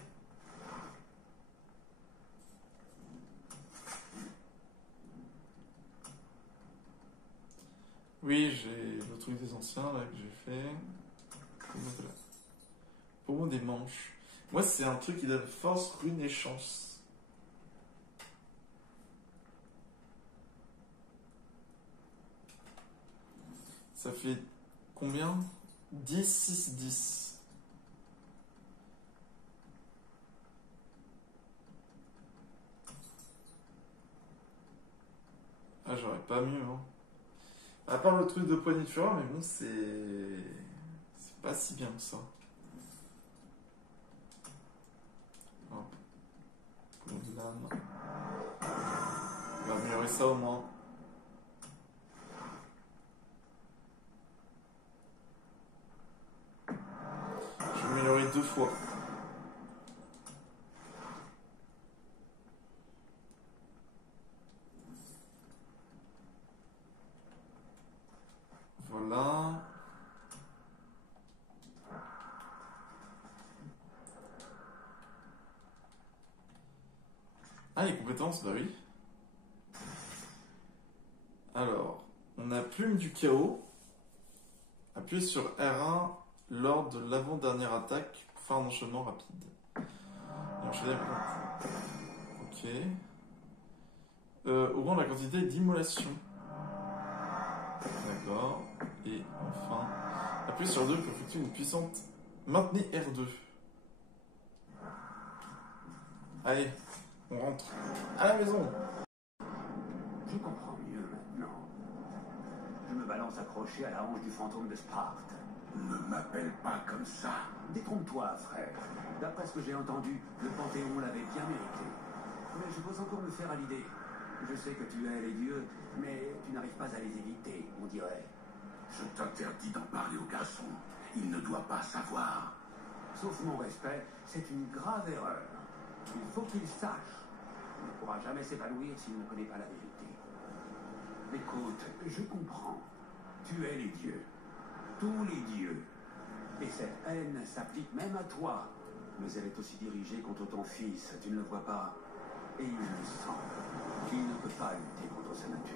Oui, j'ai le truc des anciens là que j'ai fait. Pommeau des manches. Moi, c'est un truc qui donne force, rune et chance. Ça fait combien? 10, 6, 10. Ah, j'aurais pas mieux, hein. À part le truc de poignée de fureur, mais bon, c'est pas si bien que ça. Hop. Colon de lame. On va améliorer ça au moins. Je vais améliorer 2 fois. Voilà. Ah, les compétences, bah oui. Alors, on a plume du chaos. Appuyez sur R1 lors de l'avant-dernière attaque pour faire un enchaînement rapide. Et enchaîner avec un coup. Ok. Augmente la quantité d'immolation. D'accord. Et enfin, appuyez sur 2 pour effectuer une puissante. Maintenez R2. Allez, on rentre à la maison. Je comprends mieux maintenant. Je me balance accroché à la hanche du fantôme de Sparte. Ne m'appelle pas comme ça. Détrompe-toi, frère. D'après ce que j'ai entendu, le Panthéon l'avait bien mérité. Mais je peux encore me faire à l'idée. Je sais que tu hais les dieux, mais tu n'arrives pas à les éviter, on dirait. Je t'interdis d'en parler au garçon. Il ne doit pas savoir. Sauf mon respect, c'est une grave erreur. Il faut qu'il sache. Il ne pourra jamais s'épanouir s'il ne connaît pas la vérité. Écoute, je comprends. Tu hais les dieux. Tous les dieux. Et cette haine s'applique même à toi. Mais elle est aussi dirigée contre ton fils, tu ne le vois pas. Et il le sent. Il ne peut pas lutter contre sa nature.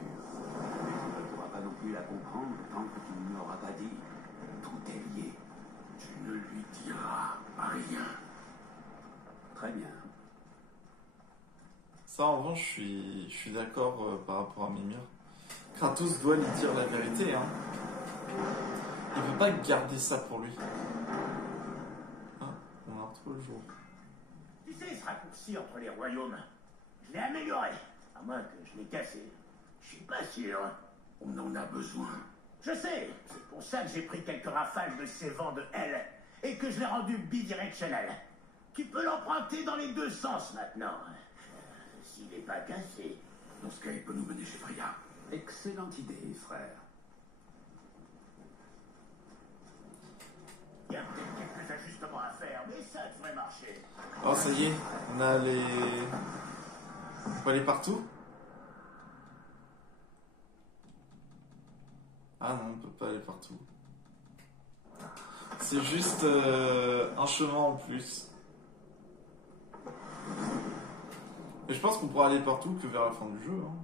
Mais il ne pourra pas non plus la comprendre tant que tu ne l'auras pas dit. Tout est lié. Tu ne lui diras rien. Très bien. Ça, en revanche, je suis d'accord par rapport à Mimir. Kratos doit lui dire la vérité, hein. Il ne peut pas garder ça pour lui. Ah, on a retrouvé le jour. Tu sais, ce raccourci entre les royaumes, je l'ai amélioré, à moins que je l'ai cassé. Je suis pas sûr. On en a besoin. Je sais, c'est pour ça que j'ai pris quelques rafales de ces vents de Hell et que je l'ai rendu bidirectionnel. Tu peux l'emprunter dans les deux sens maintenant. S'il n'est pas cassé. Dans ce cas, il peut nous mener chez Freya. Excellente idée, frère. Il y a peut-être quelques ajustements à faire, mais ça devrait marcher. Oh, ça y est, on a les... On peut aller partout? Ah non, on peut pas aller partout. C'est juste un chemin en plus. Et je pense qu'on pourra aller partout que vers la fin du jeu, hein.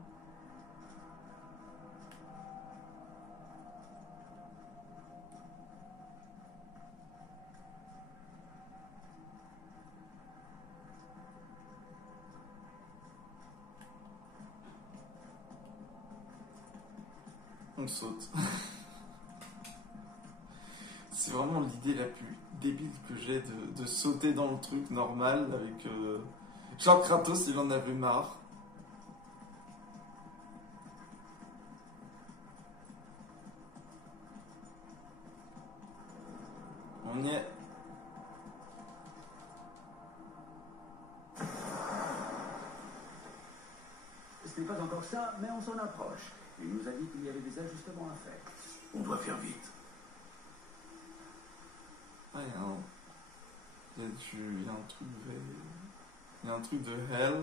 On saute. C'est vraiment l'idée la plus débile que j'ai de sauter dans le truc normal avec... Genre Kratos, il en avait marre. On y est. Ce n'est pas encore ça, mais on s'en approche. Il nous a dit qu'il y avait des ajustements à faire. On doit faire vite. Ah, il y a un truc de... Il y a un truc de Hell.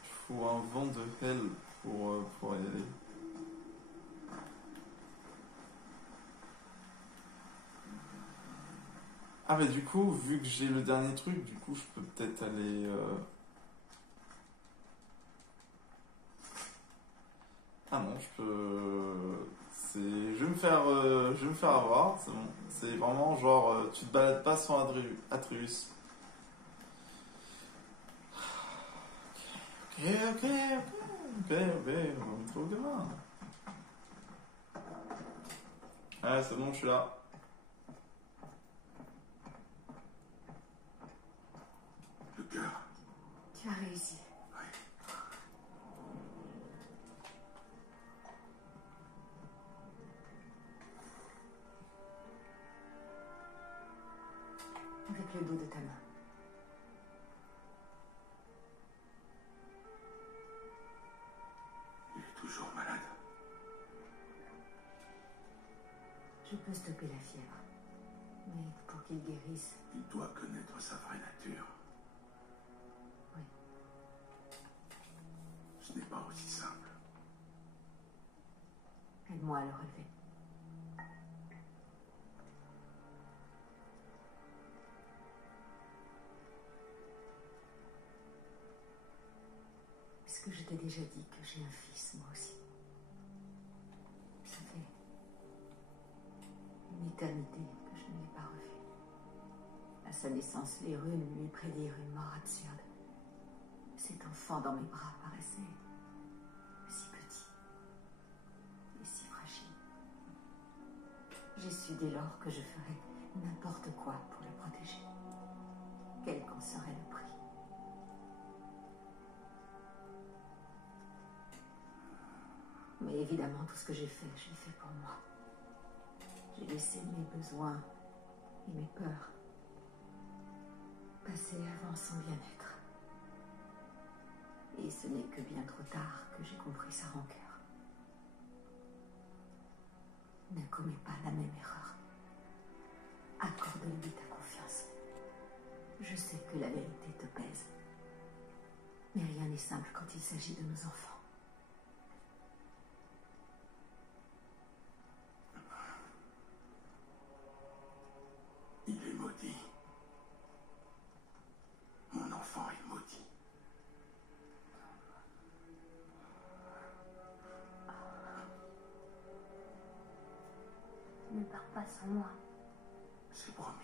Il faut un vent de Hell pour y aller. Ah mais du coup, vu que j'ai le dernier truc, du coup je peux peut-être aller... Ah non, je peux... Je vais me faire avoir, c'est bon. C'est vraiment genre, tu te balades pas sans Atreus. Ok, on va me trouver au gamin. Ah c'est bon, je suis là. Le cœur. Tu as réussi. Avec le dos de ta main. Il est toujours malade. Je peux stopper la fièvre. Mais pour qu'il guérisse, Il doit connaître sa vraie nature. oui. Ce n'est pas aussi simple. Aide-moi à le relever. que je t'ai déjà dit que j'ai un fils, moi aussi? Ça fait une éternité que je ne l'ai pas revu. À sa naissance, les runes lui prédirent une mort absurde. Cet enfant dans mes bras paraissait si petit et si fragile. J'ai su dès lors que je ferais n'importe quoi pour le protéger, quel qu'en serait le prix. Mais évidemment, tout ce que j'ai fait, je l'ai fait pour moi. J'ai laissé mes besoins et mes peurs passer avant son bien-être. Et ce n'est que bien trop tard que j'ai compris sa rancœur. Ne commets pas la même erreur. Accorde-lui ta confiance. Je sais que la vérité te pèse. Mais rien n'est simple quand il s'agit de nos enfants. Il est maudit. Mon enfant est maudit. Ne pars pas sans moi. C'est promis.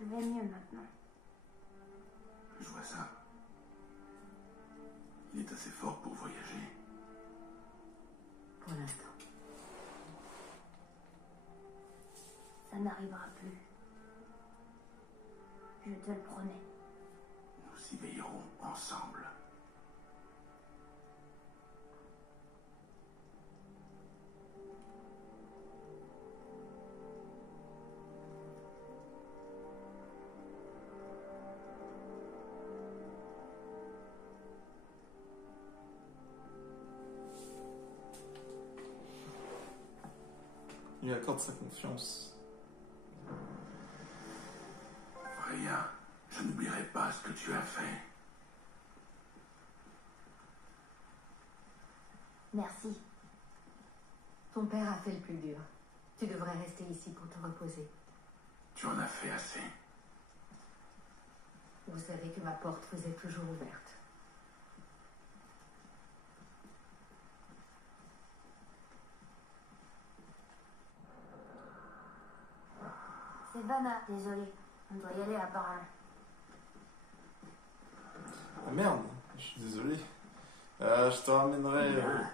Je vais mieux maintenant. Je vois ça. Il est assez fort pour voyager. Pour l'instant. Ça n'arrivera plus. Je te le promets. Nous y veillerons ensemble. Il lui accorde sa confiance. Freya, je n'oublierai pas ce que tu as fait. Merci. Ton père a fait le plus dur. Tu devrais rester ici pour te reposer. Tu en as fait assez. Vous savez que ma porte vous est toujours ouverte. C'est Vanna, désolé. On doit y aller apparemment. Ah merde, je suis désolé. Je te ramènerai... Bien.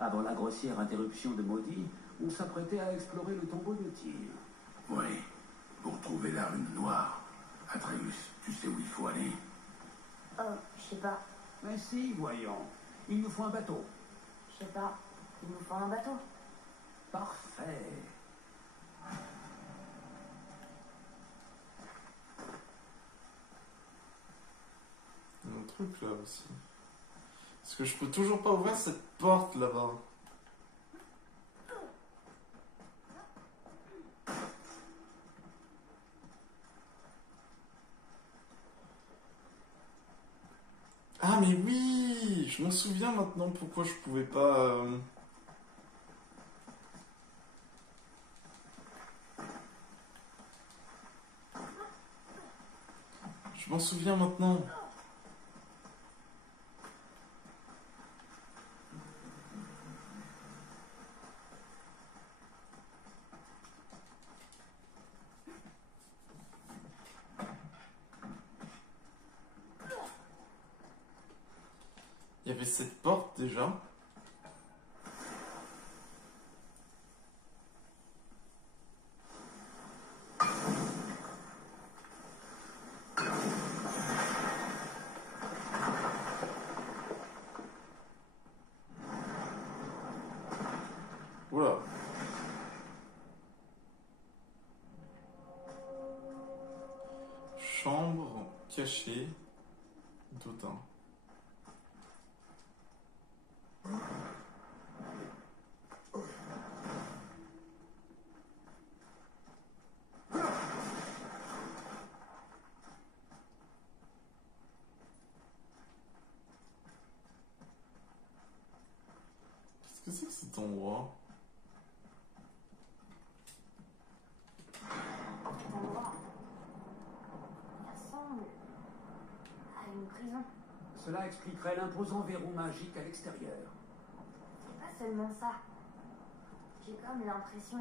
Avant la grossière interruption de Maudit, on s'apprêtait à explorer le tombeau de Tyr. Oui, pour trouver la rune noire. Atreus, tu sais où il faut aller? Oh, je sais pas. Mais si, voyons. Il nous faut un bateau. Je sais pas. Il nous faut un bateau. Parfait. Il y a un truc là aussi. Est-ce que je peux toujours pas ouvrir cette porte là-bas? Ah mais oui, je m'en souviens maintenant pourquoi je pouvais pas... Je m'en souviens maintenant. Il y avait cette porte déjà. Oula. Chambre cachée d'Odin. Qu'est-ce que c'est que cet endroit? Cela expliquerait l'imposant verrou magique à l'extérieur. C'est pas seulement ça. J'ai comme l'impression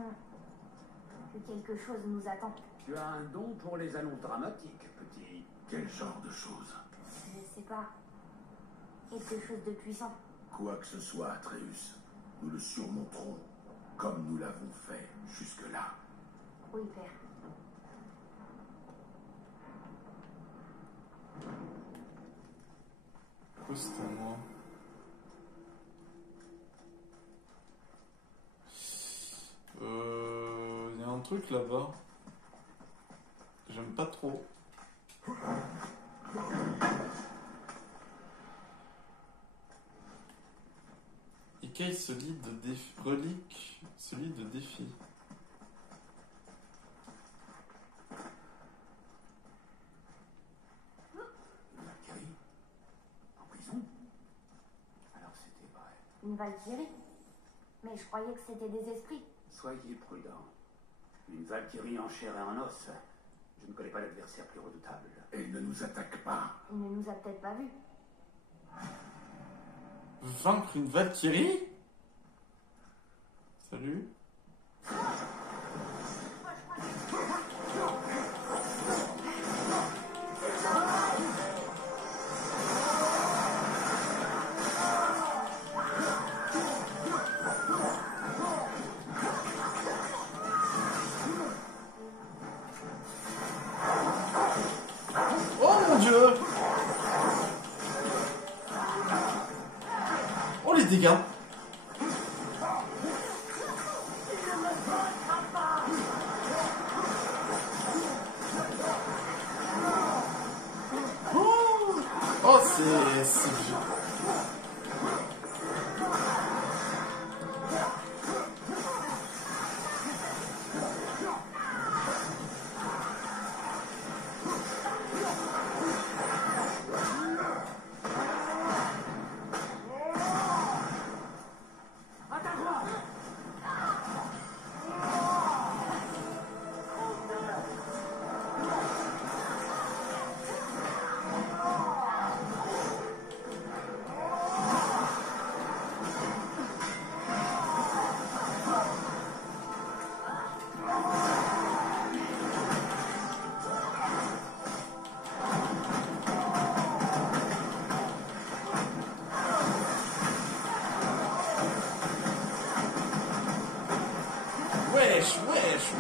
que quelque chose nous attend. Tu as un don pour les annonces dramatiques, petit. Quel genre de choses? Je sais pas. Quelque chose de puissant. Quoi que ce soit, Atreus, nous le surmonterons, comme nous l'avons fait jusque-là. Oui, père. Pourquoi c'est à moi? Il y a un truc là-bas. J'aime pas trop. Écaille solide de défi. Relique solide de défi. Valkyrie? En prison? Alors c'était vrai. Une Valkyrie? Mais je croyais que c'était des esprits. Soyez prudents. Une Valkyrie en chair et en os. Je ne connais pas l'adversaire plus redoutable. Elle ne nous attaque pas. Il ne nous a peut-être pas vus. Vaincre une Valkyrie? Salut. Oh mon Dieu! Oh les dégâts! Oh, c'est vieux.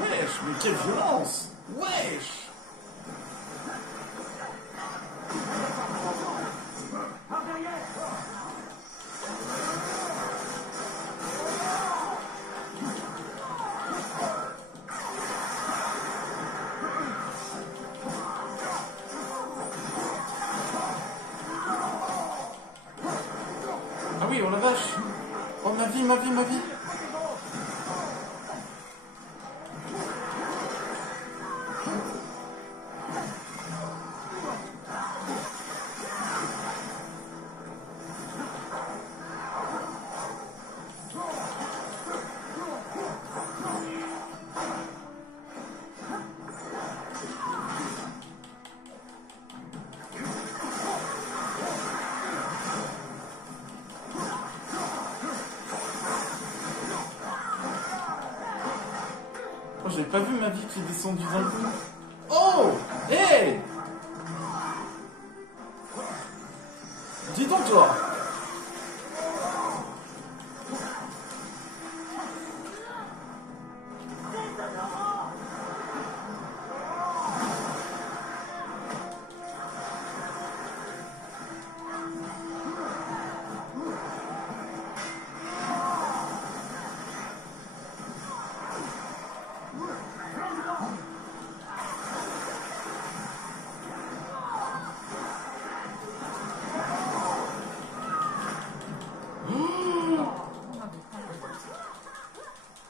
Wesh, mais quelle violence! Wesh! Ah oui, oh la vache! Oh ma vie! Oh, j'avais pas vu ma vie qui est descendue d'un coup. Oh! Hey! Dis donc toi!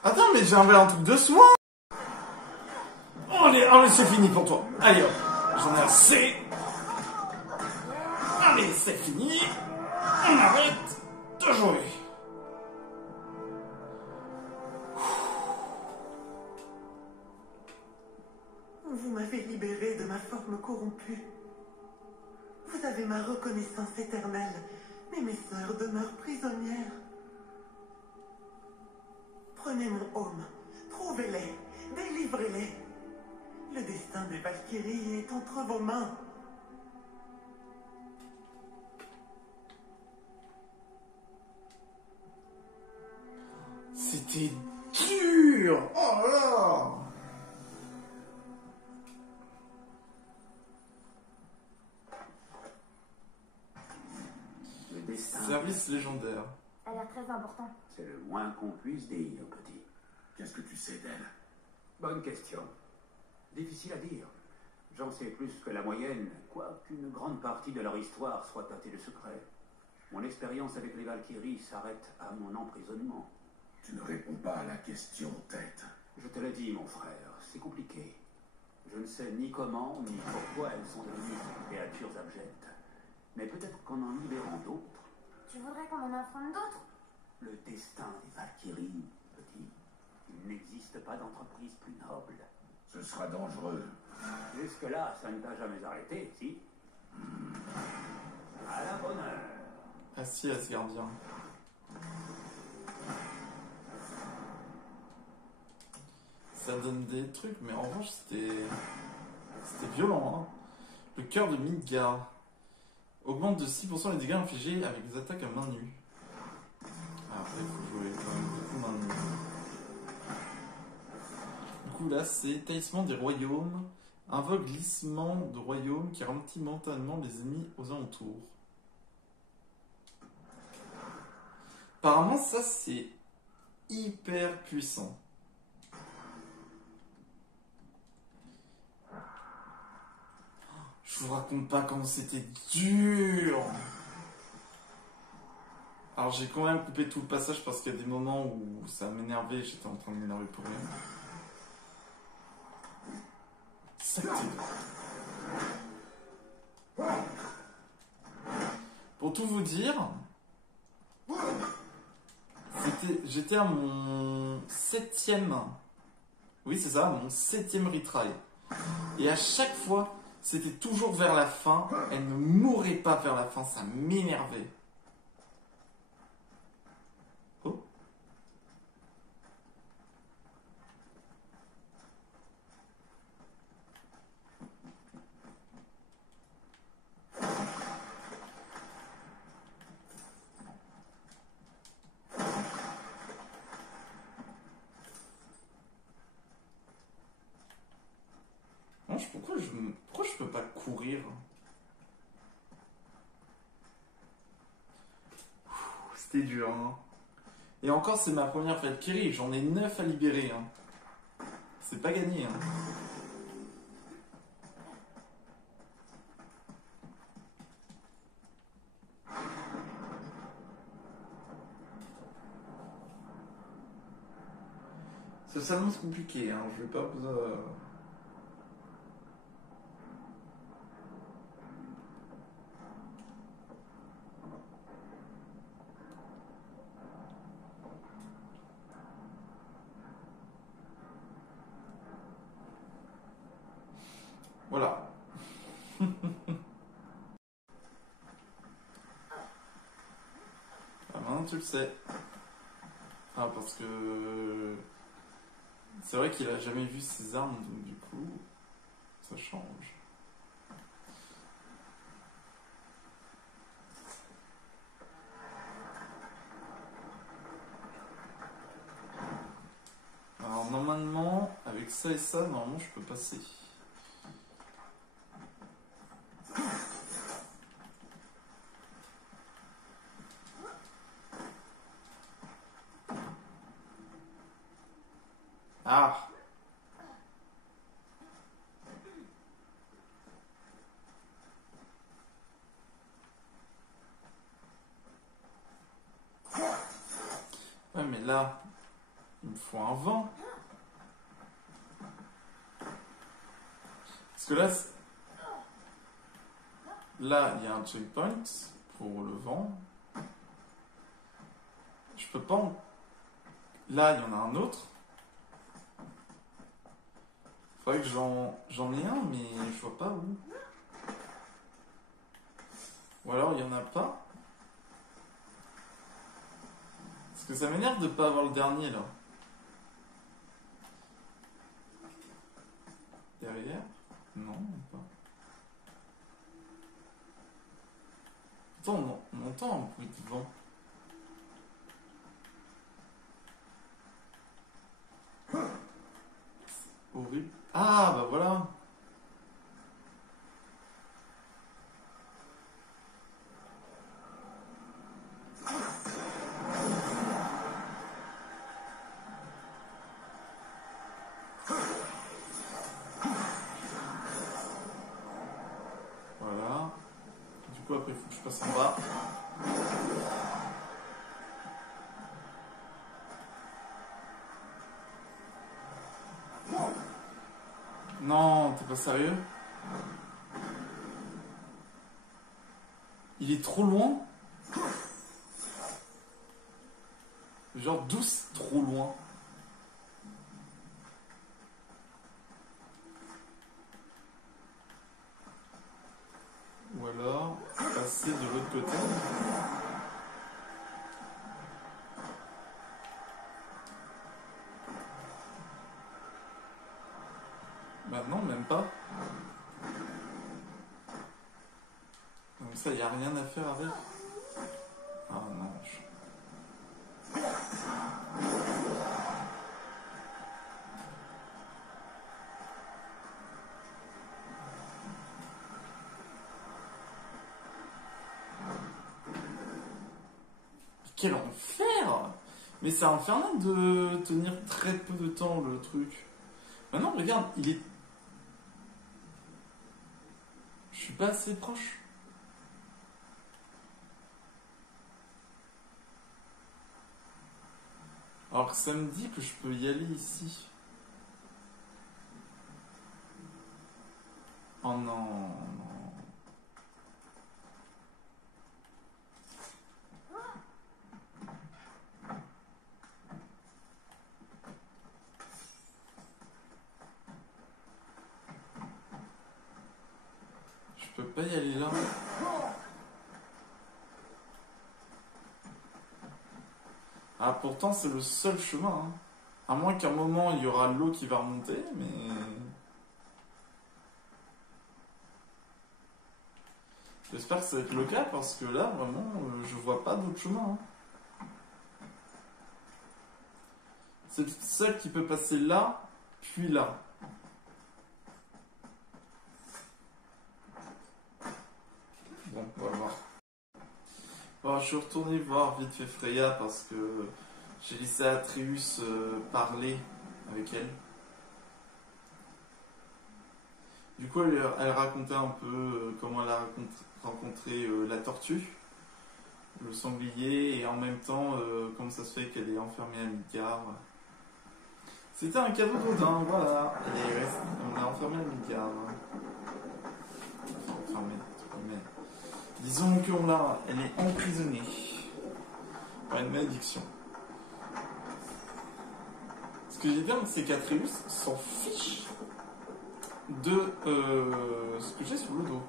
Attends, mais j'ai enlevé un truc de soin. Allez, c'est fini pour toi. Allez hop, j'en ai assez. Allez, c'est fini. On arrête de jouer. Vous m'avez libéré de ma forme corrompue. Vous avez avez ma reconnaissance éternelle, mais mes sœurs demeurent prisonnières. Prenez mon homme, trouvez-les, délivrez-les. Le destin des Valkyries est entre vos mains. C'était dur. Oh là. Le destin, Service légendaire. Ça a l'air très important. c'est le moins qu'on puisse dire, petit. Qu'est-ce que tu sais d'elle? Bonne question. Difficile à dire. J'en sais plus que la moyenne, quoiqu'une grande partie de leur histoire soit tâtée de secret. Mon expérience avec les Valkyries s'arrête à mon emprisonnement. Tu ne réponds pas à la question, tête. Je te l'ai dit, mon frère, c'est compliqué. Je ne sais ni comment, ni pourquoi elles sont devenues des créatures abjectes. Mais peut-être qu'en libérant d'autres, Tu voudrais qu'on en affronte d'autres? le destin des Valkyries, petit, il n'existe pas d'entreprise plus noble. Ce sera dangereux. Jusque-là, ça ne t'a jamais arrêté, si? À la bonne heure. Ah si, Asgardien. Ça donne des trucs, mais en revanche, c'était violent. Hein. Le cœur de Midgard augmente de 6% les dégâts infligés avec des attaques à main nue. Ah, après, il faut jouer quand même beaucoup main nue. Du coup, là, c'est Taillissement des royaumes. Invoque glissement de royaume qui ralentit momentanément les ennemis aux alentours. Apparemment, ça, c'est hyper puissant. Je vous raconte pas comment c'était dur. Alors j'ai quand même coupé tout le passage parce qu'il y a des moments où ça m'énervait, j'étais en train de m'énerver pour rien. C'était... Pour tout vous dire, j'étais à mon 7e... Oui c'est ça, mon 7e retry. Et à chaque fois... C'était toujours vers la fin. Elle ne mourait pas vers la fin. Ça m'énervait. Oh. Non, pourquoi je peux pas courir? C'était dur, hein. Et encore, c'est ma première Valkyrie. J'en ai 9 à libérer, hein. C'est pas gagné, hein. C'est seulement compliqué, hein. Je vais pas vous... Voilà. Ah, maintenant tu le sais. Ah, parce que... C'est vrai qu'il a jamais vu ses armes, donc du coup, ça change. Alors normalement, avec ça et ça, normalement je peux passer. Ah! Ouais, mais là, il me faut un vent. Parce que là, il y a un checkpoint pour le vent. Je peux pas Là, il y en a un autre. Faudrait que j'en ai un, mais je vois pas où. Ou alors il n'y en a pas. Parce que ça m'énerve de pas avoir le dernier là. Derrière? Non, pas. Attends, on entend un bruit de vent. C'est horrible. Ah bah voilà. Voilà. Du coup après il faut que je passe en bas. Non, t'es pas sérieux? Il est trop loin? Genre d'où c'est trop loin? Ou alors passer de l'autre côté? Bah non, même pas. Comme ça, il n'y a rien à faire avec. Ah non. Quel enfer! Mais c'est infernal de tenir très peu de temps le truc. Maintenant, regarde, il est... Je suis pas assez proche. Alors que ça me dit que je peux y aller ici. Oh non, non. Je peux pas y aller là. Ah, pourtant c'est le seul chemin. Hein. À moins qu'à un moment il y aura l'eau qui va remonter, mais... J'espère que ça va être le cas parce que là, vraiment, je vois pas d'autre chemin. Hein. C'est le seul qui peut passer là, puis là. Bon, on va voir. Bon, je suis retourné voir vite fait Freya parce que j'ai laissé Atreus parler avec elle. Du coup, elle racontait un peu comment elle a rencontré la tortue, le sanglier, et en même temps, comment ça se fait qu'elle est enfermée à Midgard. C'était un cadeau d'Odin, voilà. On l'a enfermée à Midgard. Enfermée. Disons elle est emprisonnée par une malédiction. Ce que j'ai bien, c'est qu'Atreus s'en fiche de ce que j'ai sur le dos.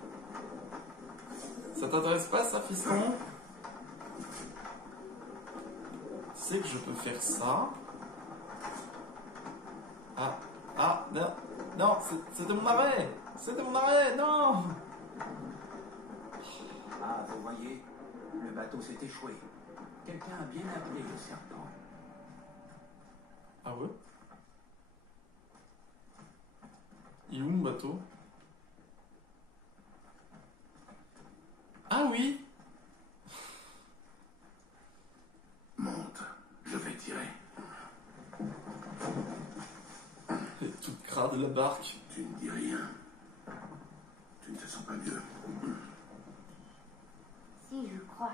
Ça t'intéresse pas, ça, fiston? C'est que je peux faire ça. Ah, non, c'était mon arrêt! C'était mon arrêt, non! Ah, vous voyez, le bateau s'est échoué. Quelqu'un a bien appelé le serpent. Ah ouais? Il est où mon bateau? Ah oui! Monte, je vais tirer. Elle est toute crade la barque. Tu ne dis rien. Tu ne te sens pas mieux. Si, je crois.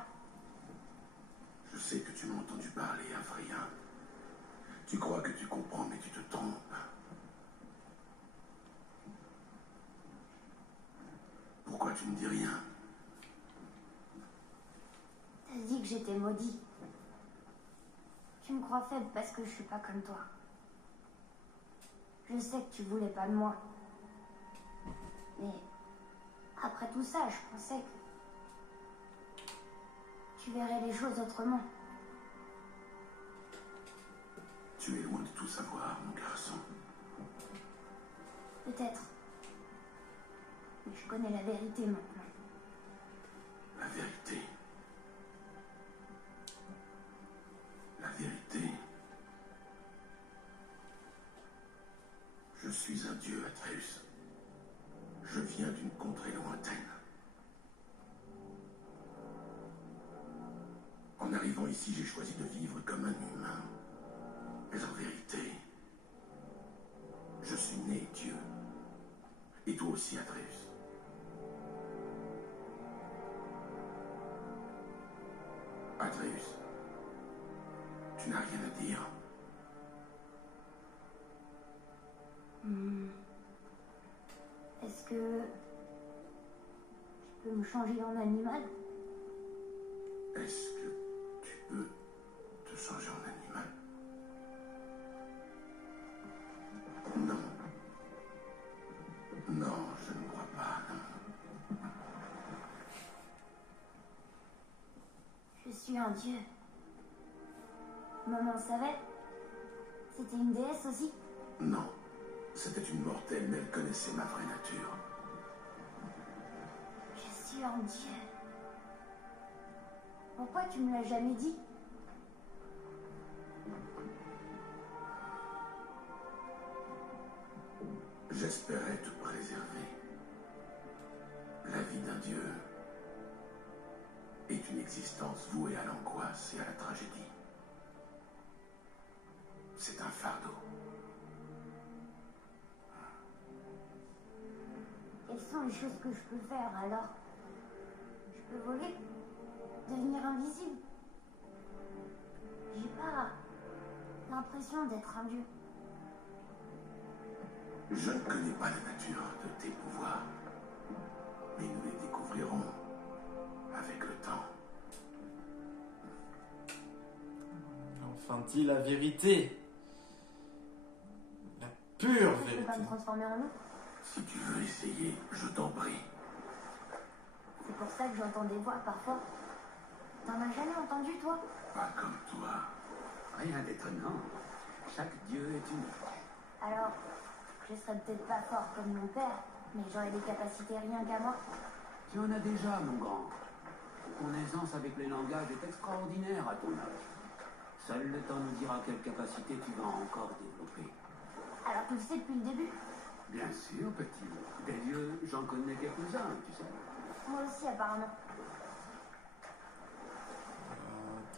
Je sais que tu m'as entendu parler, hein, Freya. Tu crois que tu comprends, mais tu te trompes. Pourquoi tu ne dis rien? T'as dit que j'étais maudit. Tu me crois faible parce que je suis pas comme toi. Je sais que tu voulais pas de moi. Mais après tout ça, je pensais tu verrais les choses autrement. Tu es loin de tout savoir, mon garçon. Peut-être. Mais je connais la vérité maintenant. La vérité. La vérité. Je suis un dieu, Atreus. Je viens d'une contrée lointaine. En arrivant ici, j'ai choisi de vivre comme un humain. Mais en vérité, je suis né Dieu. Et toi aussi, Atreus. Atreus, tu n'as rien à dire. Est-ce que je peux me changer en animal? Est-ce que tu peux te changer en animal? Non. Non, je ne crois pas, non. Je suis un dieu. Maman savait? C'était une déesse aussi? Non. C'était une mortelle, mais elle connaissait ma vraie nature. Je suis un dieu. Pourquoi tu me l'as jamais dit? J'espérais te préserver. La vie d'un dieu est une existence vouée à l'angoisse et à la tragédie. C'est un fardeau. Quelles sont les choses que je peux faire alors? Je peux voler? Devenir invisible? J'ai pas l'impression d'être un dieu. Je ne connais pas la nature de tes pouvoirs, mais nous les découvrirons avec le temps. Enfin, dis la vérité. La pure Je peux vérité. pas me transformer en loup? Si tu veux essayer, je t'en prie. C'est pour ça que j'entends des voix parfois. T'en as jamais entendu, toi? Pas comme toi. Rien d'étonnant. Chaque dieu est unique. Alors, je serais peut-être pas fort comme mon père, mais j'aurais des capacités rien qu'à moi. Tu en as déjà, mon grand. Ton aisance avec les langages est extraordinaire à ton âge. Seul le temps nous dira quelle capacité tu vas encore développer. Alors tu le sais depuis le début? Bien sûr, petit. Des dieux, j'en connais quelques-uns, tu sais. Moi aussi, apparemment.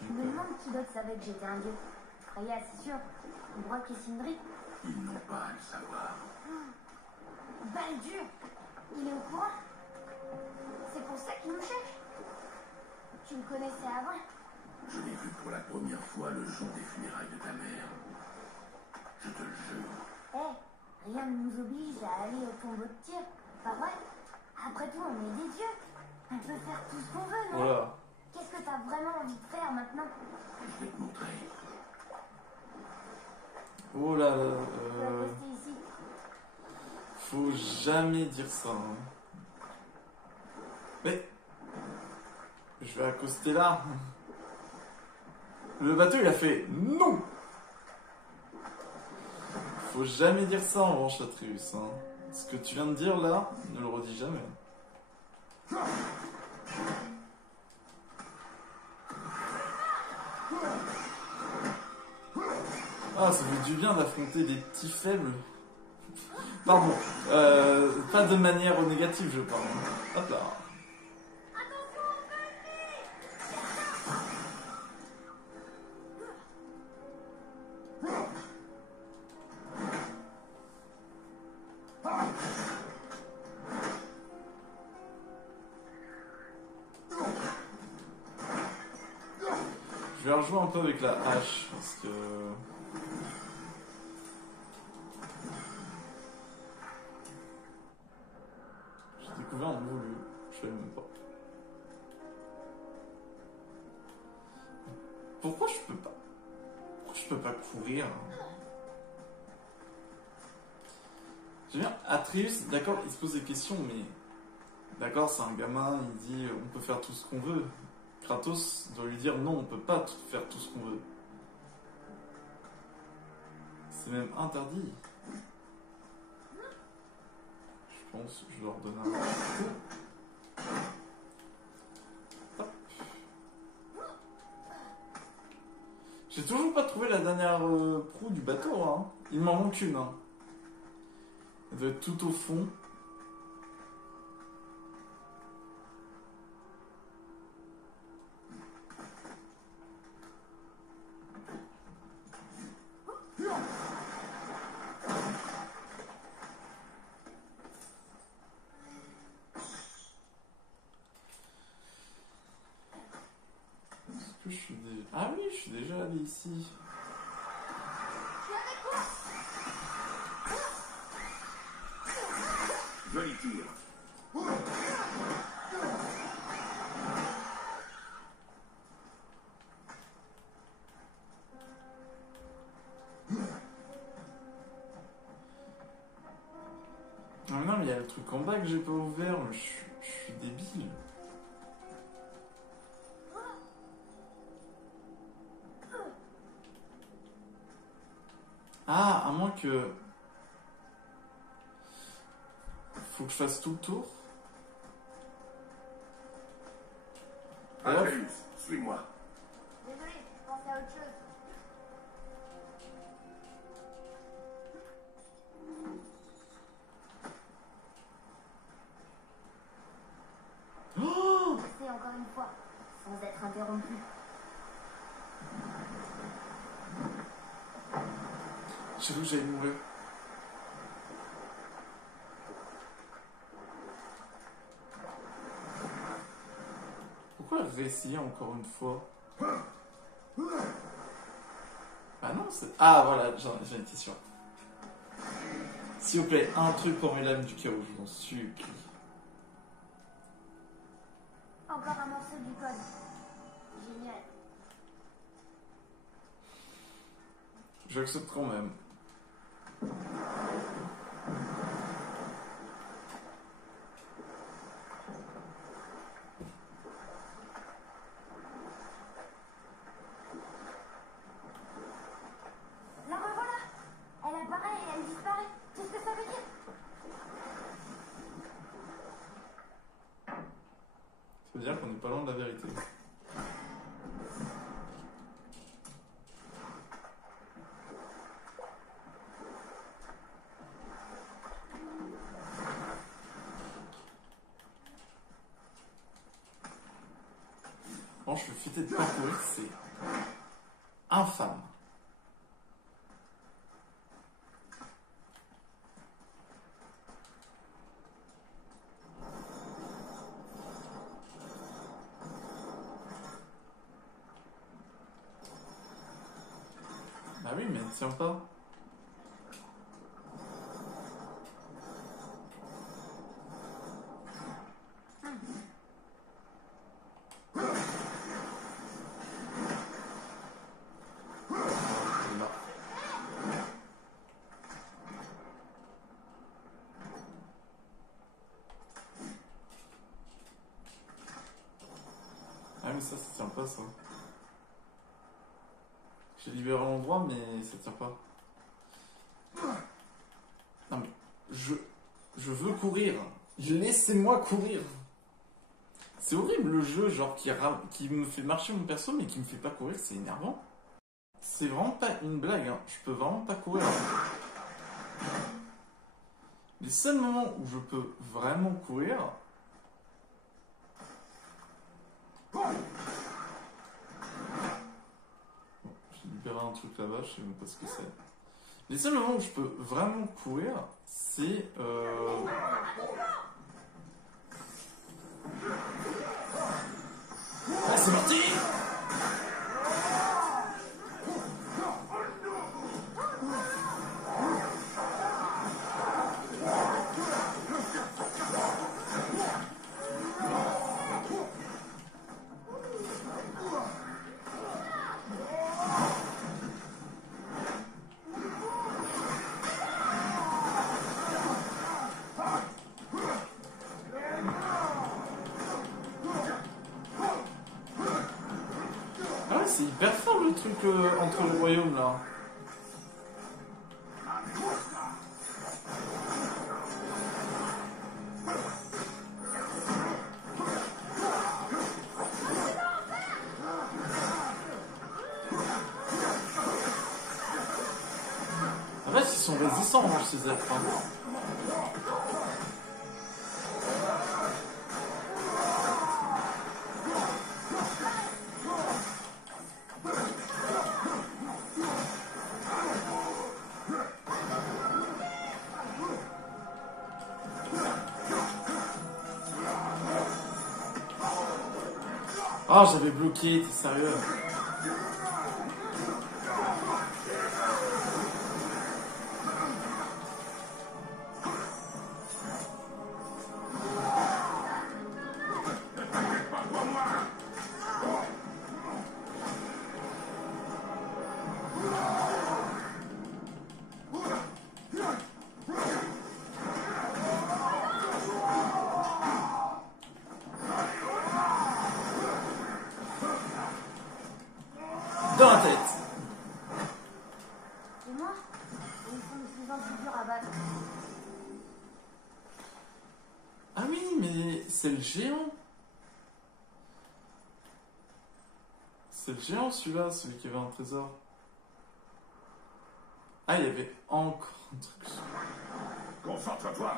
Je me demande qui d'autre savait que j'étais un dieu. Freya, c'est sûr. Brock et Sindri. Ils n'ont pas à le savoir. Baldur, il est au courant. C'est pour ça qu'il nous cherche. Tu me connaissais avant? Je l'ai vu pour la première fois le jour des funérailles de ta mère. Je te le jure. Rien ne nous oblige à aller au tombeau de tir, pas vrai? Après tout, on est des dieux. On peut faire tout ce qu'on veut, non? Voilà. Qu'est-ce que t'as vraiment envie de faire maintenant? Je vais te montrer. Oh là là. Tu vas rester ici. Faut jamais dire ça. Hein. Mais. Je vais accoster là. Le bateau, il a fait non. Faut jamais dire ça en revanche, Atreus. Hein. Ce que tu viens de dire là, ne le redis jamais. Ah, ça fait du bien d'affronter des petits faibles. Pardon, pas de manière négative, je parle. Hop là. Je vais rejouer un peu avec la hache parce que j'ai découvert un nouveau lieu, je savais même pas. Pourquoi je peux pas? Pourquoi je peux pas courir? J'aime bien Atreus, d'accord, il se pose des questions, mais d'accord, c'est un gamin, il dit on peut faire tout ce qu'on veut. Kratos doit lui dire non, on peut pas faire tout ce qu'on veut. C'est même interdit. Je pense que je leur donne un coup. Hop. J'ai toujours pas trouvé la dernière proue du bateau. Hein. Il m'en manque une. Hein. Elle doit être tout au fond. Ah oui, je suis déjà allé ici. Joli tir. Ah mais non, mais il y a le truc en bas que j'ai pas ouvert. Je suis débile. Ah, à moins que... Faut que je fasse tout le tour. Atreus, suis-moi. Désolé, je pensais à autre chose. Oh C'est encore une fois, sans être interrompu. J'ai cru que j'allais mourir. Pourquoi réessayer encore une fois? Ah non, c'est... Ah voilà, j'en étais sûr. S'il vous plaît, un truc pour mes lames du chaos, je vous en supplie. Encore un morceau du code. Génial. J'accepte quand même. La revoilà. Elle apparaît et elle disparaît. Qu'est-ce que ça veut dire? Ça veut dire qu'on n'est pas loin de la vérité. Franchement, le fait de parcourir, c'est infâme. Bah oui, mais tiens pas. Ah mais ça tient pas ça. J'ai libéré l'endroit mais ça tient pas. Non mais je veux courir. Laissez-moi courir. C'est horrible le jeu genre qui me fait marcher mon perso mais qui me fait pas courir, c'est énervant. C'est vraiment pas une blague, hein. Je peux vraiment pas courir. Les seuls moments où je peux vraiment courir... J'ai libéré un truc là-bas, je sais même pas ce que c'est. Les seuls moments où je peux vraiment courir, c'est... Ah, c'est parti! le truc entre les royaumes là. En fait, ils sont résistants, hein, ces elfes. Hein. Ah, j'avais bloqué, t'es sérieux? Dans la tête. Et moi, ils sont de plus en plus durs à battre. Ah oui, mais c'est le géant. C'est le géant celui-là, celui qui avait un trésor. Ah, il y avait encore un truc. Concentre-toi.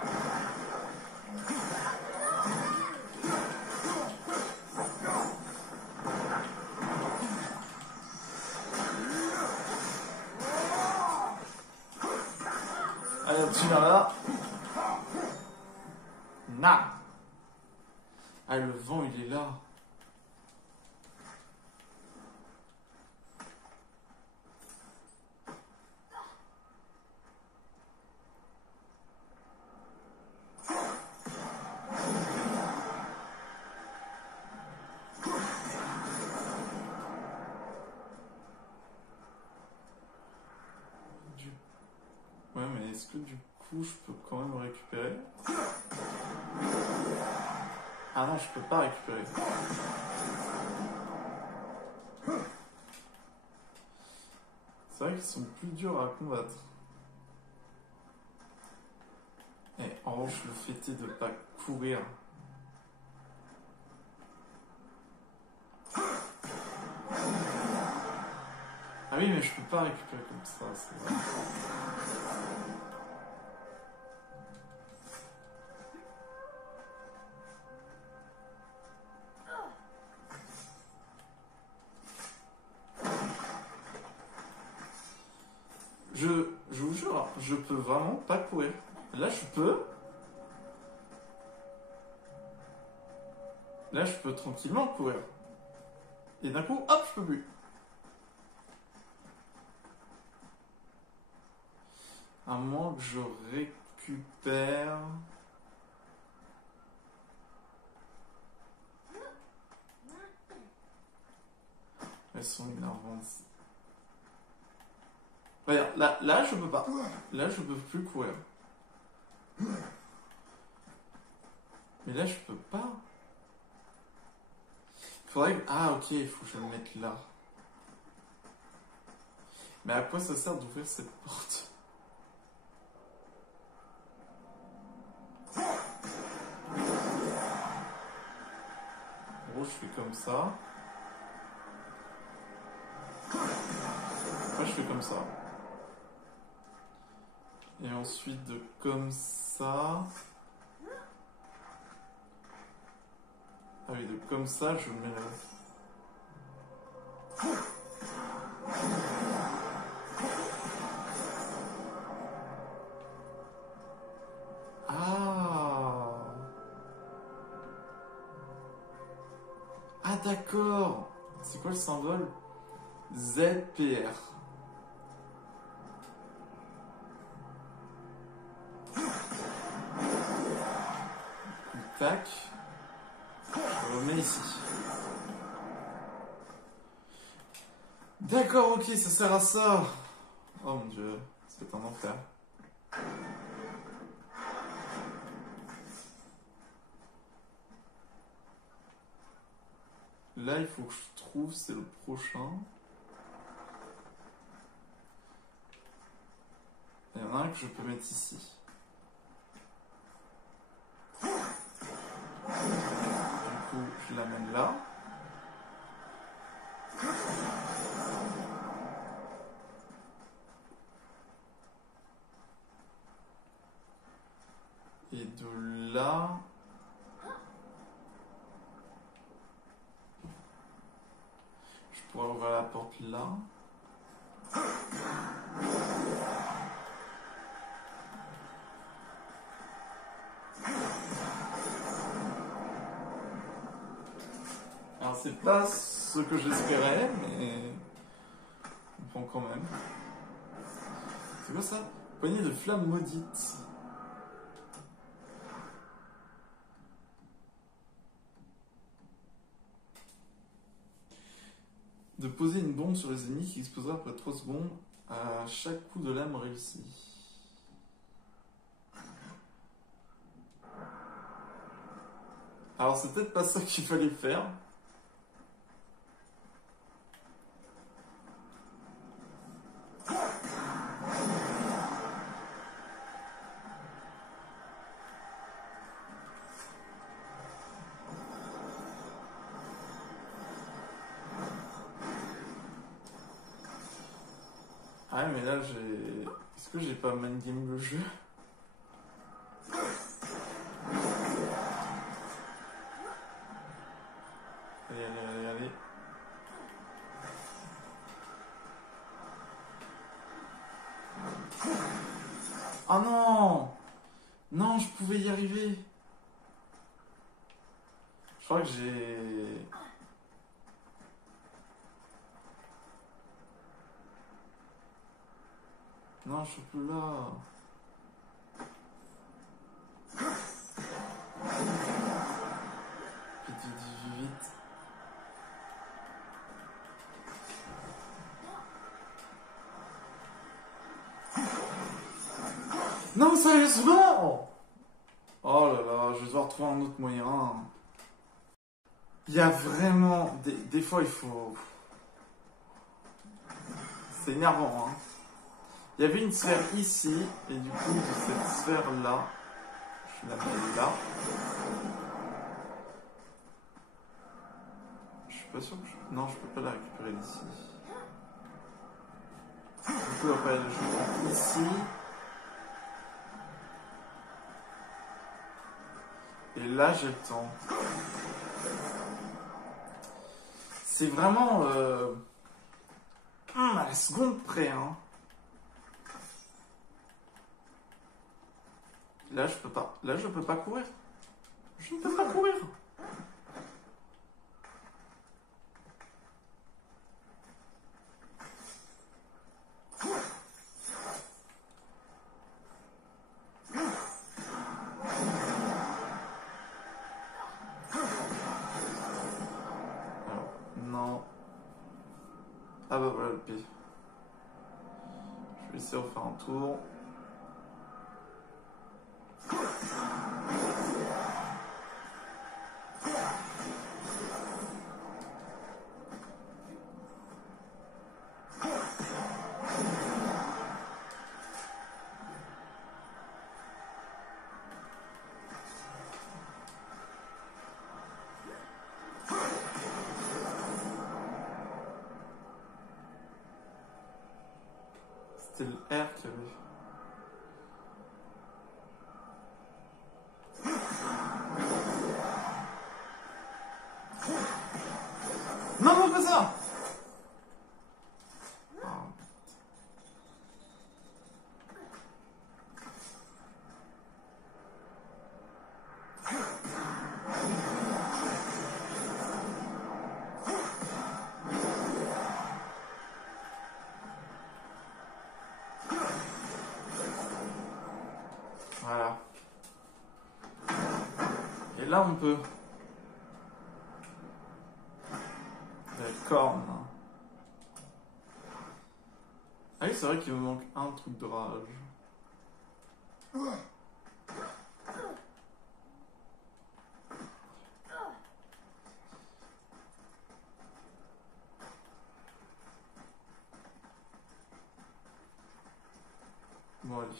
Allez, tu viens là. Na. Ah, le vent, il est là. Ouais, mais est-ce que du coup, je peux quand même le récupérer? Ah non, je peux pas récupérer. C'est vrai qu'ils sont plus durs à combattre. Et en revanche, le fait est de pas courir. Ah oui, mais je peux pas récupérer comme ça, c'est vrai. Je vous jure, je peux vraiment pas courir. Là, je peux. Là, je peux tranquillement courir. Et d'un coup, hop, je peux plus. À moins que je récupère... Elles sont énervantes. Regarde, là, je peux pas. Là, je peux plus courir. Mais là, je peux pas. Faudrait que... Ah, ok, il faut que je le mette là. Mais à quoi ça sert d'ouvrir cette porte? En gros, je fais comme ça. Moi, je fais comme ça. Et ensuite, de comme ça... Ah oui, de comme ça, je le mets là. Ah! Ah d'accord! C'est quoi le symbole? ZPR. Tac. Je le remets ici. D'accord, ok, ça sert à ça. Oh mon dieu, c'est un enfer. Là, il faut que je trouve, c'est le prochain. un que je peux mettre ici. Du coup, je l'amène là. Et de là... Je pourrais ouvrir la porte là. Alors c'est pas ce que j'espérais, mais on prend quand même. C'est quoi ça? Poignée de flammes maudites. De poser une bombe sur les ennemis qui explosera après 3 secondes à chaque coup de lame réussi. Alors c'est peut-être pas ça qu'il fallait faire. Ah mais là j'ai... Est-ce que j'ai pas mind game le jeu? Allez, allez, allez, allez. Oh non! Non, je pouvais y arriver. Je crois que j'ai... Non, je suis plus là. Puis tu dis vite. Non, sérieusement! Oh là là, je vais devoir trouver un autre moyen. Il y a vraiment... Des fois, il faut... C'est énervant, hein. Il y avait une sphère ici, et du coup, cette sphère-là, je la mets là. Je suis pas sûr que je... Non, je peux pas la récupérer d'ici. Du coup, après, je prends ici. Et là, j'ai le temps. C'est vraiment... à la seconde près, hein. Là, je peux pas. Là, je peux pas courir. Je ne peux pas courir. Alors, non. Ah bah voilà le P. Je vais essayer de refaire un tour. C'était le R qu'il y avait. Non, non, pas ça! Voilà. Et là, on peut. La corne. Ah oui, c'est vrai qu'il me manque un truc de rage. Bon, allez.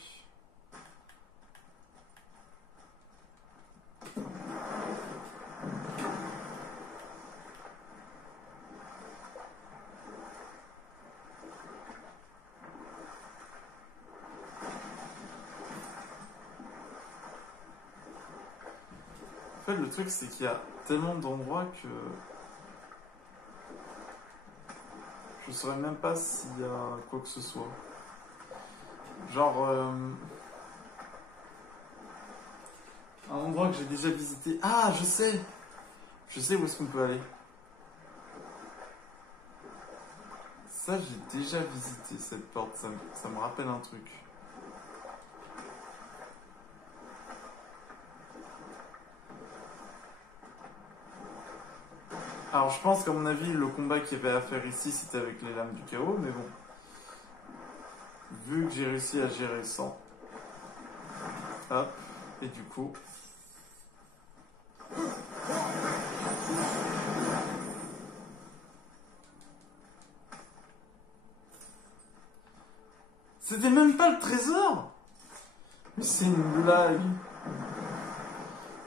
En fait, le truc, c'est qu'il y a tellement d'endroits que je saurais même pas s'il y a quoi que ce soit. Genre, un endroit que j'ai déjà visité. Ah, je sais! Je sais où est-ce qu'on peut aller. Ça, j'ai déjà visité cette porte. Ça me rappelle un truc. Alors, je pense qu'à mon avis, le combat qu'il y avait à faire ici, c'était avec les lames du chaos, mais bon. Vu que j'ai réussi à gérer sans. Hop. Et du coup... C'était même pas le trésor! Mais c'est une blague!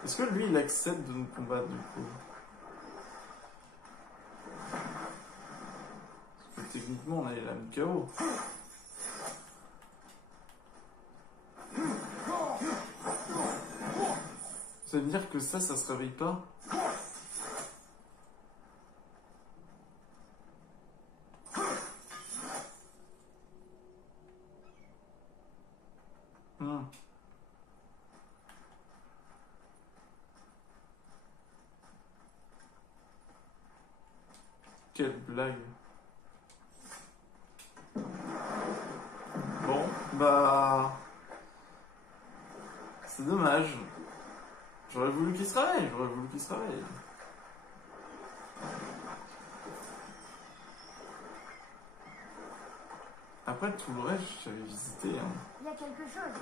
Est-ce que lui, il accepte de nous combattre, du coup? Parce que techniquement, on a les lames du chaos. Ça veut dire que ça se réveille pas? Quelle blague. Bon, bah... c'est dommage. J'aurais voulu qu'il se réveille, Après, tout le reste, j'avais visité. Hein. Il y a quelque chose.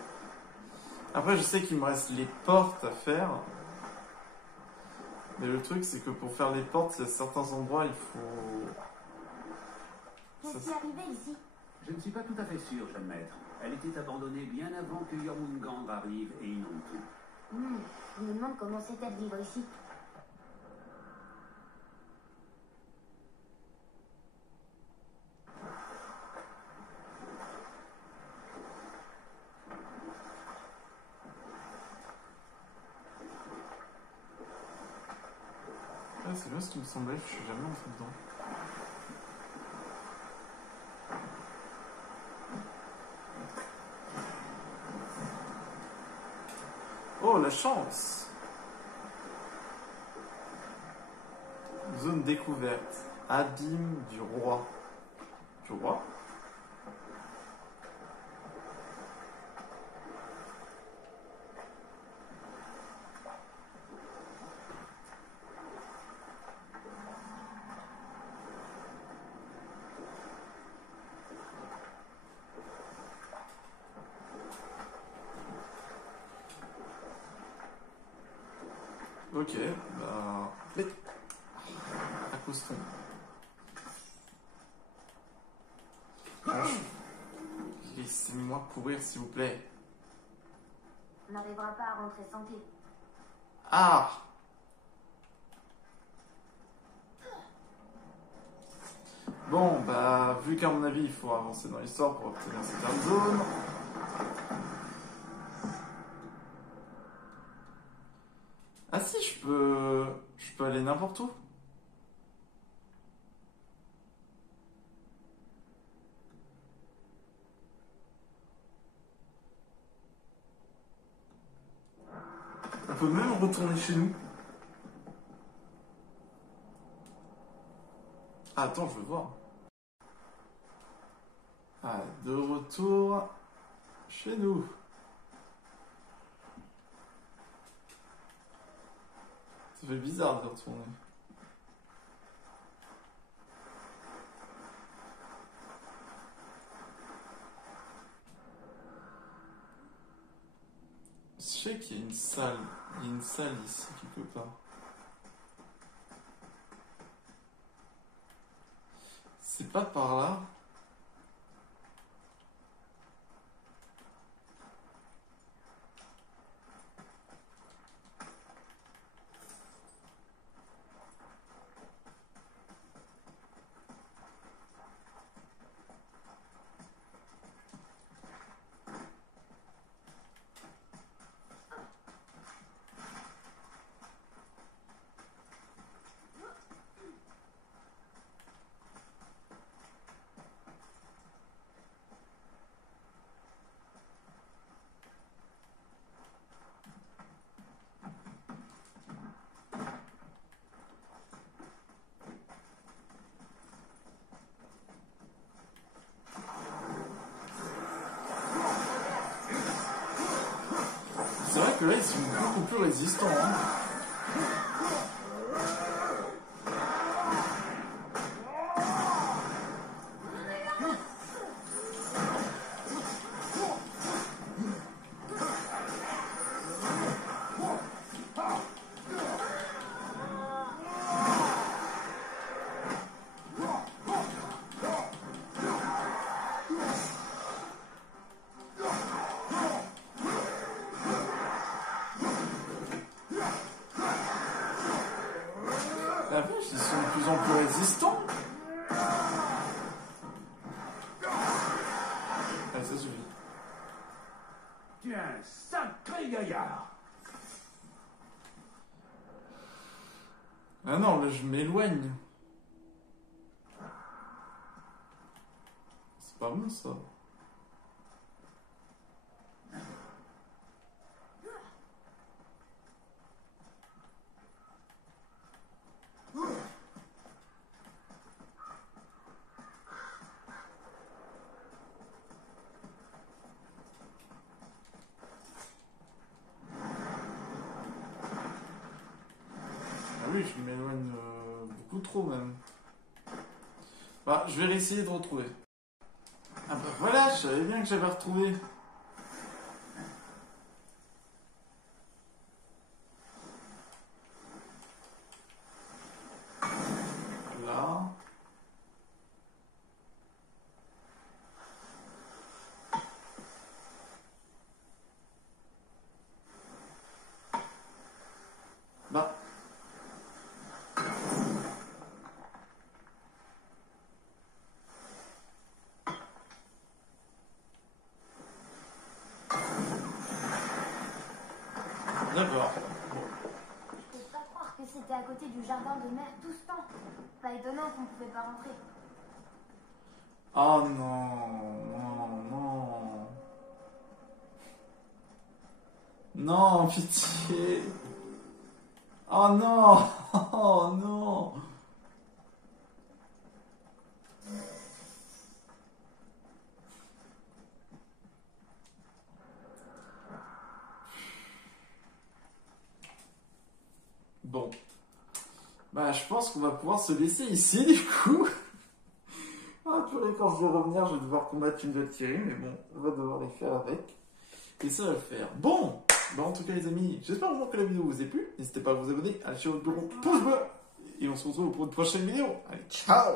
Après, je sais qu'il me reste les portes à faire. Mais le truc, c'est que pour faire les portes, il y a certains endroits, il faut... Qu'est-ce qui est arrivé ici? Je ne suis pas tout à fait sûr, jeune maître. Elle était abandonnée bien avant que Jormungandr arrive et inonde tout. Je me demande comment c'était de vivre ici. Ah, c'est bien ce qui me semblait, je suis jamais entré dedans. Oh, la chance! Zone découverte. Abîme du roi. Du roi? Ok, bah... Mais... accostons. Laissez-moi courir, s'il vous plaît. On n'arrivera pas à rentrer sans clé. Ah! Bon, bah, vu qu'à mon avis, il faut avancer dans l'histoire pour obtenir cette zone. Ah si, je peux aller n'importe où. On peut même retourner chez nous. Ah, attends, je veux voir. Ah, de retour chez nous. Ça fait bizarre de retourner. Je sais qu'il y a une salle. Il y a une salle ici quelque part. C'est pas par là. que là, ils sont beaucoup plus résistants. Hein. La vache, ils sont de plus en plus résistants. Allez, ça suffit. Tu es un sacré gaillard. Ah non, là, je m'éloigne. C'est pas bon, ça. Ah oui, je m'éloigne beaucoup trop même. Bah, je vais réessayer de retrouver. Ah bah voilà, je savais bien que j'avais retrouvé. Là. Bah. D'accord. Je peux pas croire que c'était à côté du jardin de mer tout ce temps. Pas étonnant qu'on pouvait pas rentrer. Oh non, non, non. Non, pitié. Oh non, oh non. Bon. Bah, je pense qu'on va pouvoir se laisser ici, du coup. Ah, purée, quand je vais revenir, je vais devoir combattre une Valkyrie, mais bon, on va devoir les faire avec. Et ça va le faire. Bon, bah en tout cas, les amis, j'espère vraiment que la vidéo vous a plu. N'hésitez pas à vous abonner, à lâcher votre pouce bleu. Et on se retrouve pour une prochaine vidéo. Allez, ciao!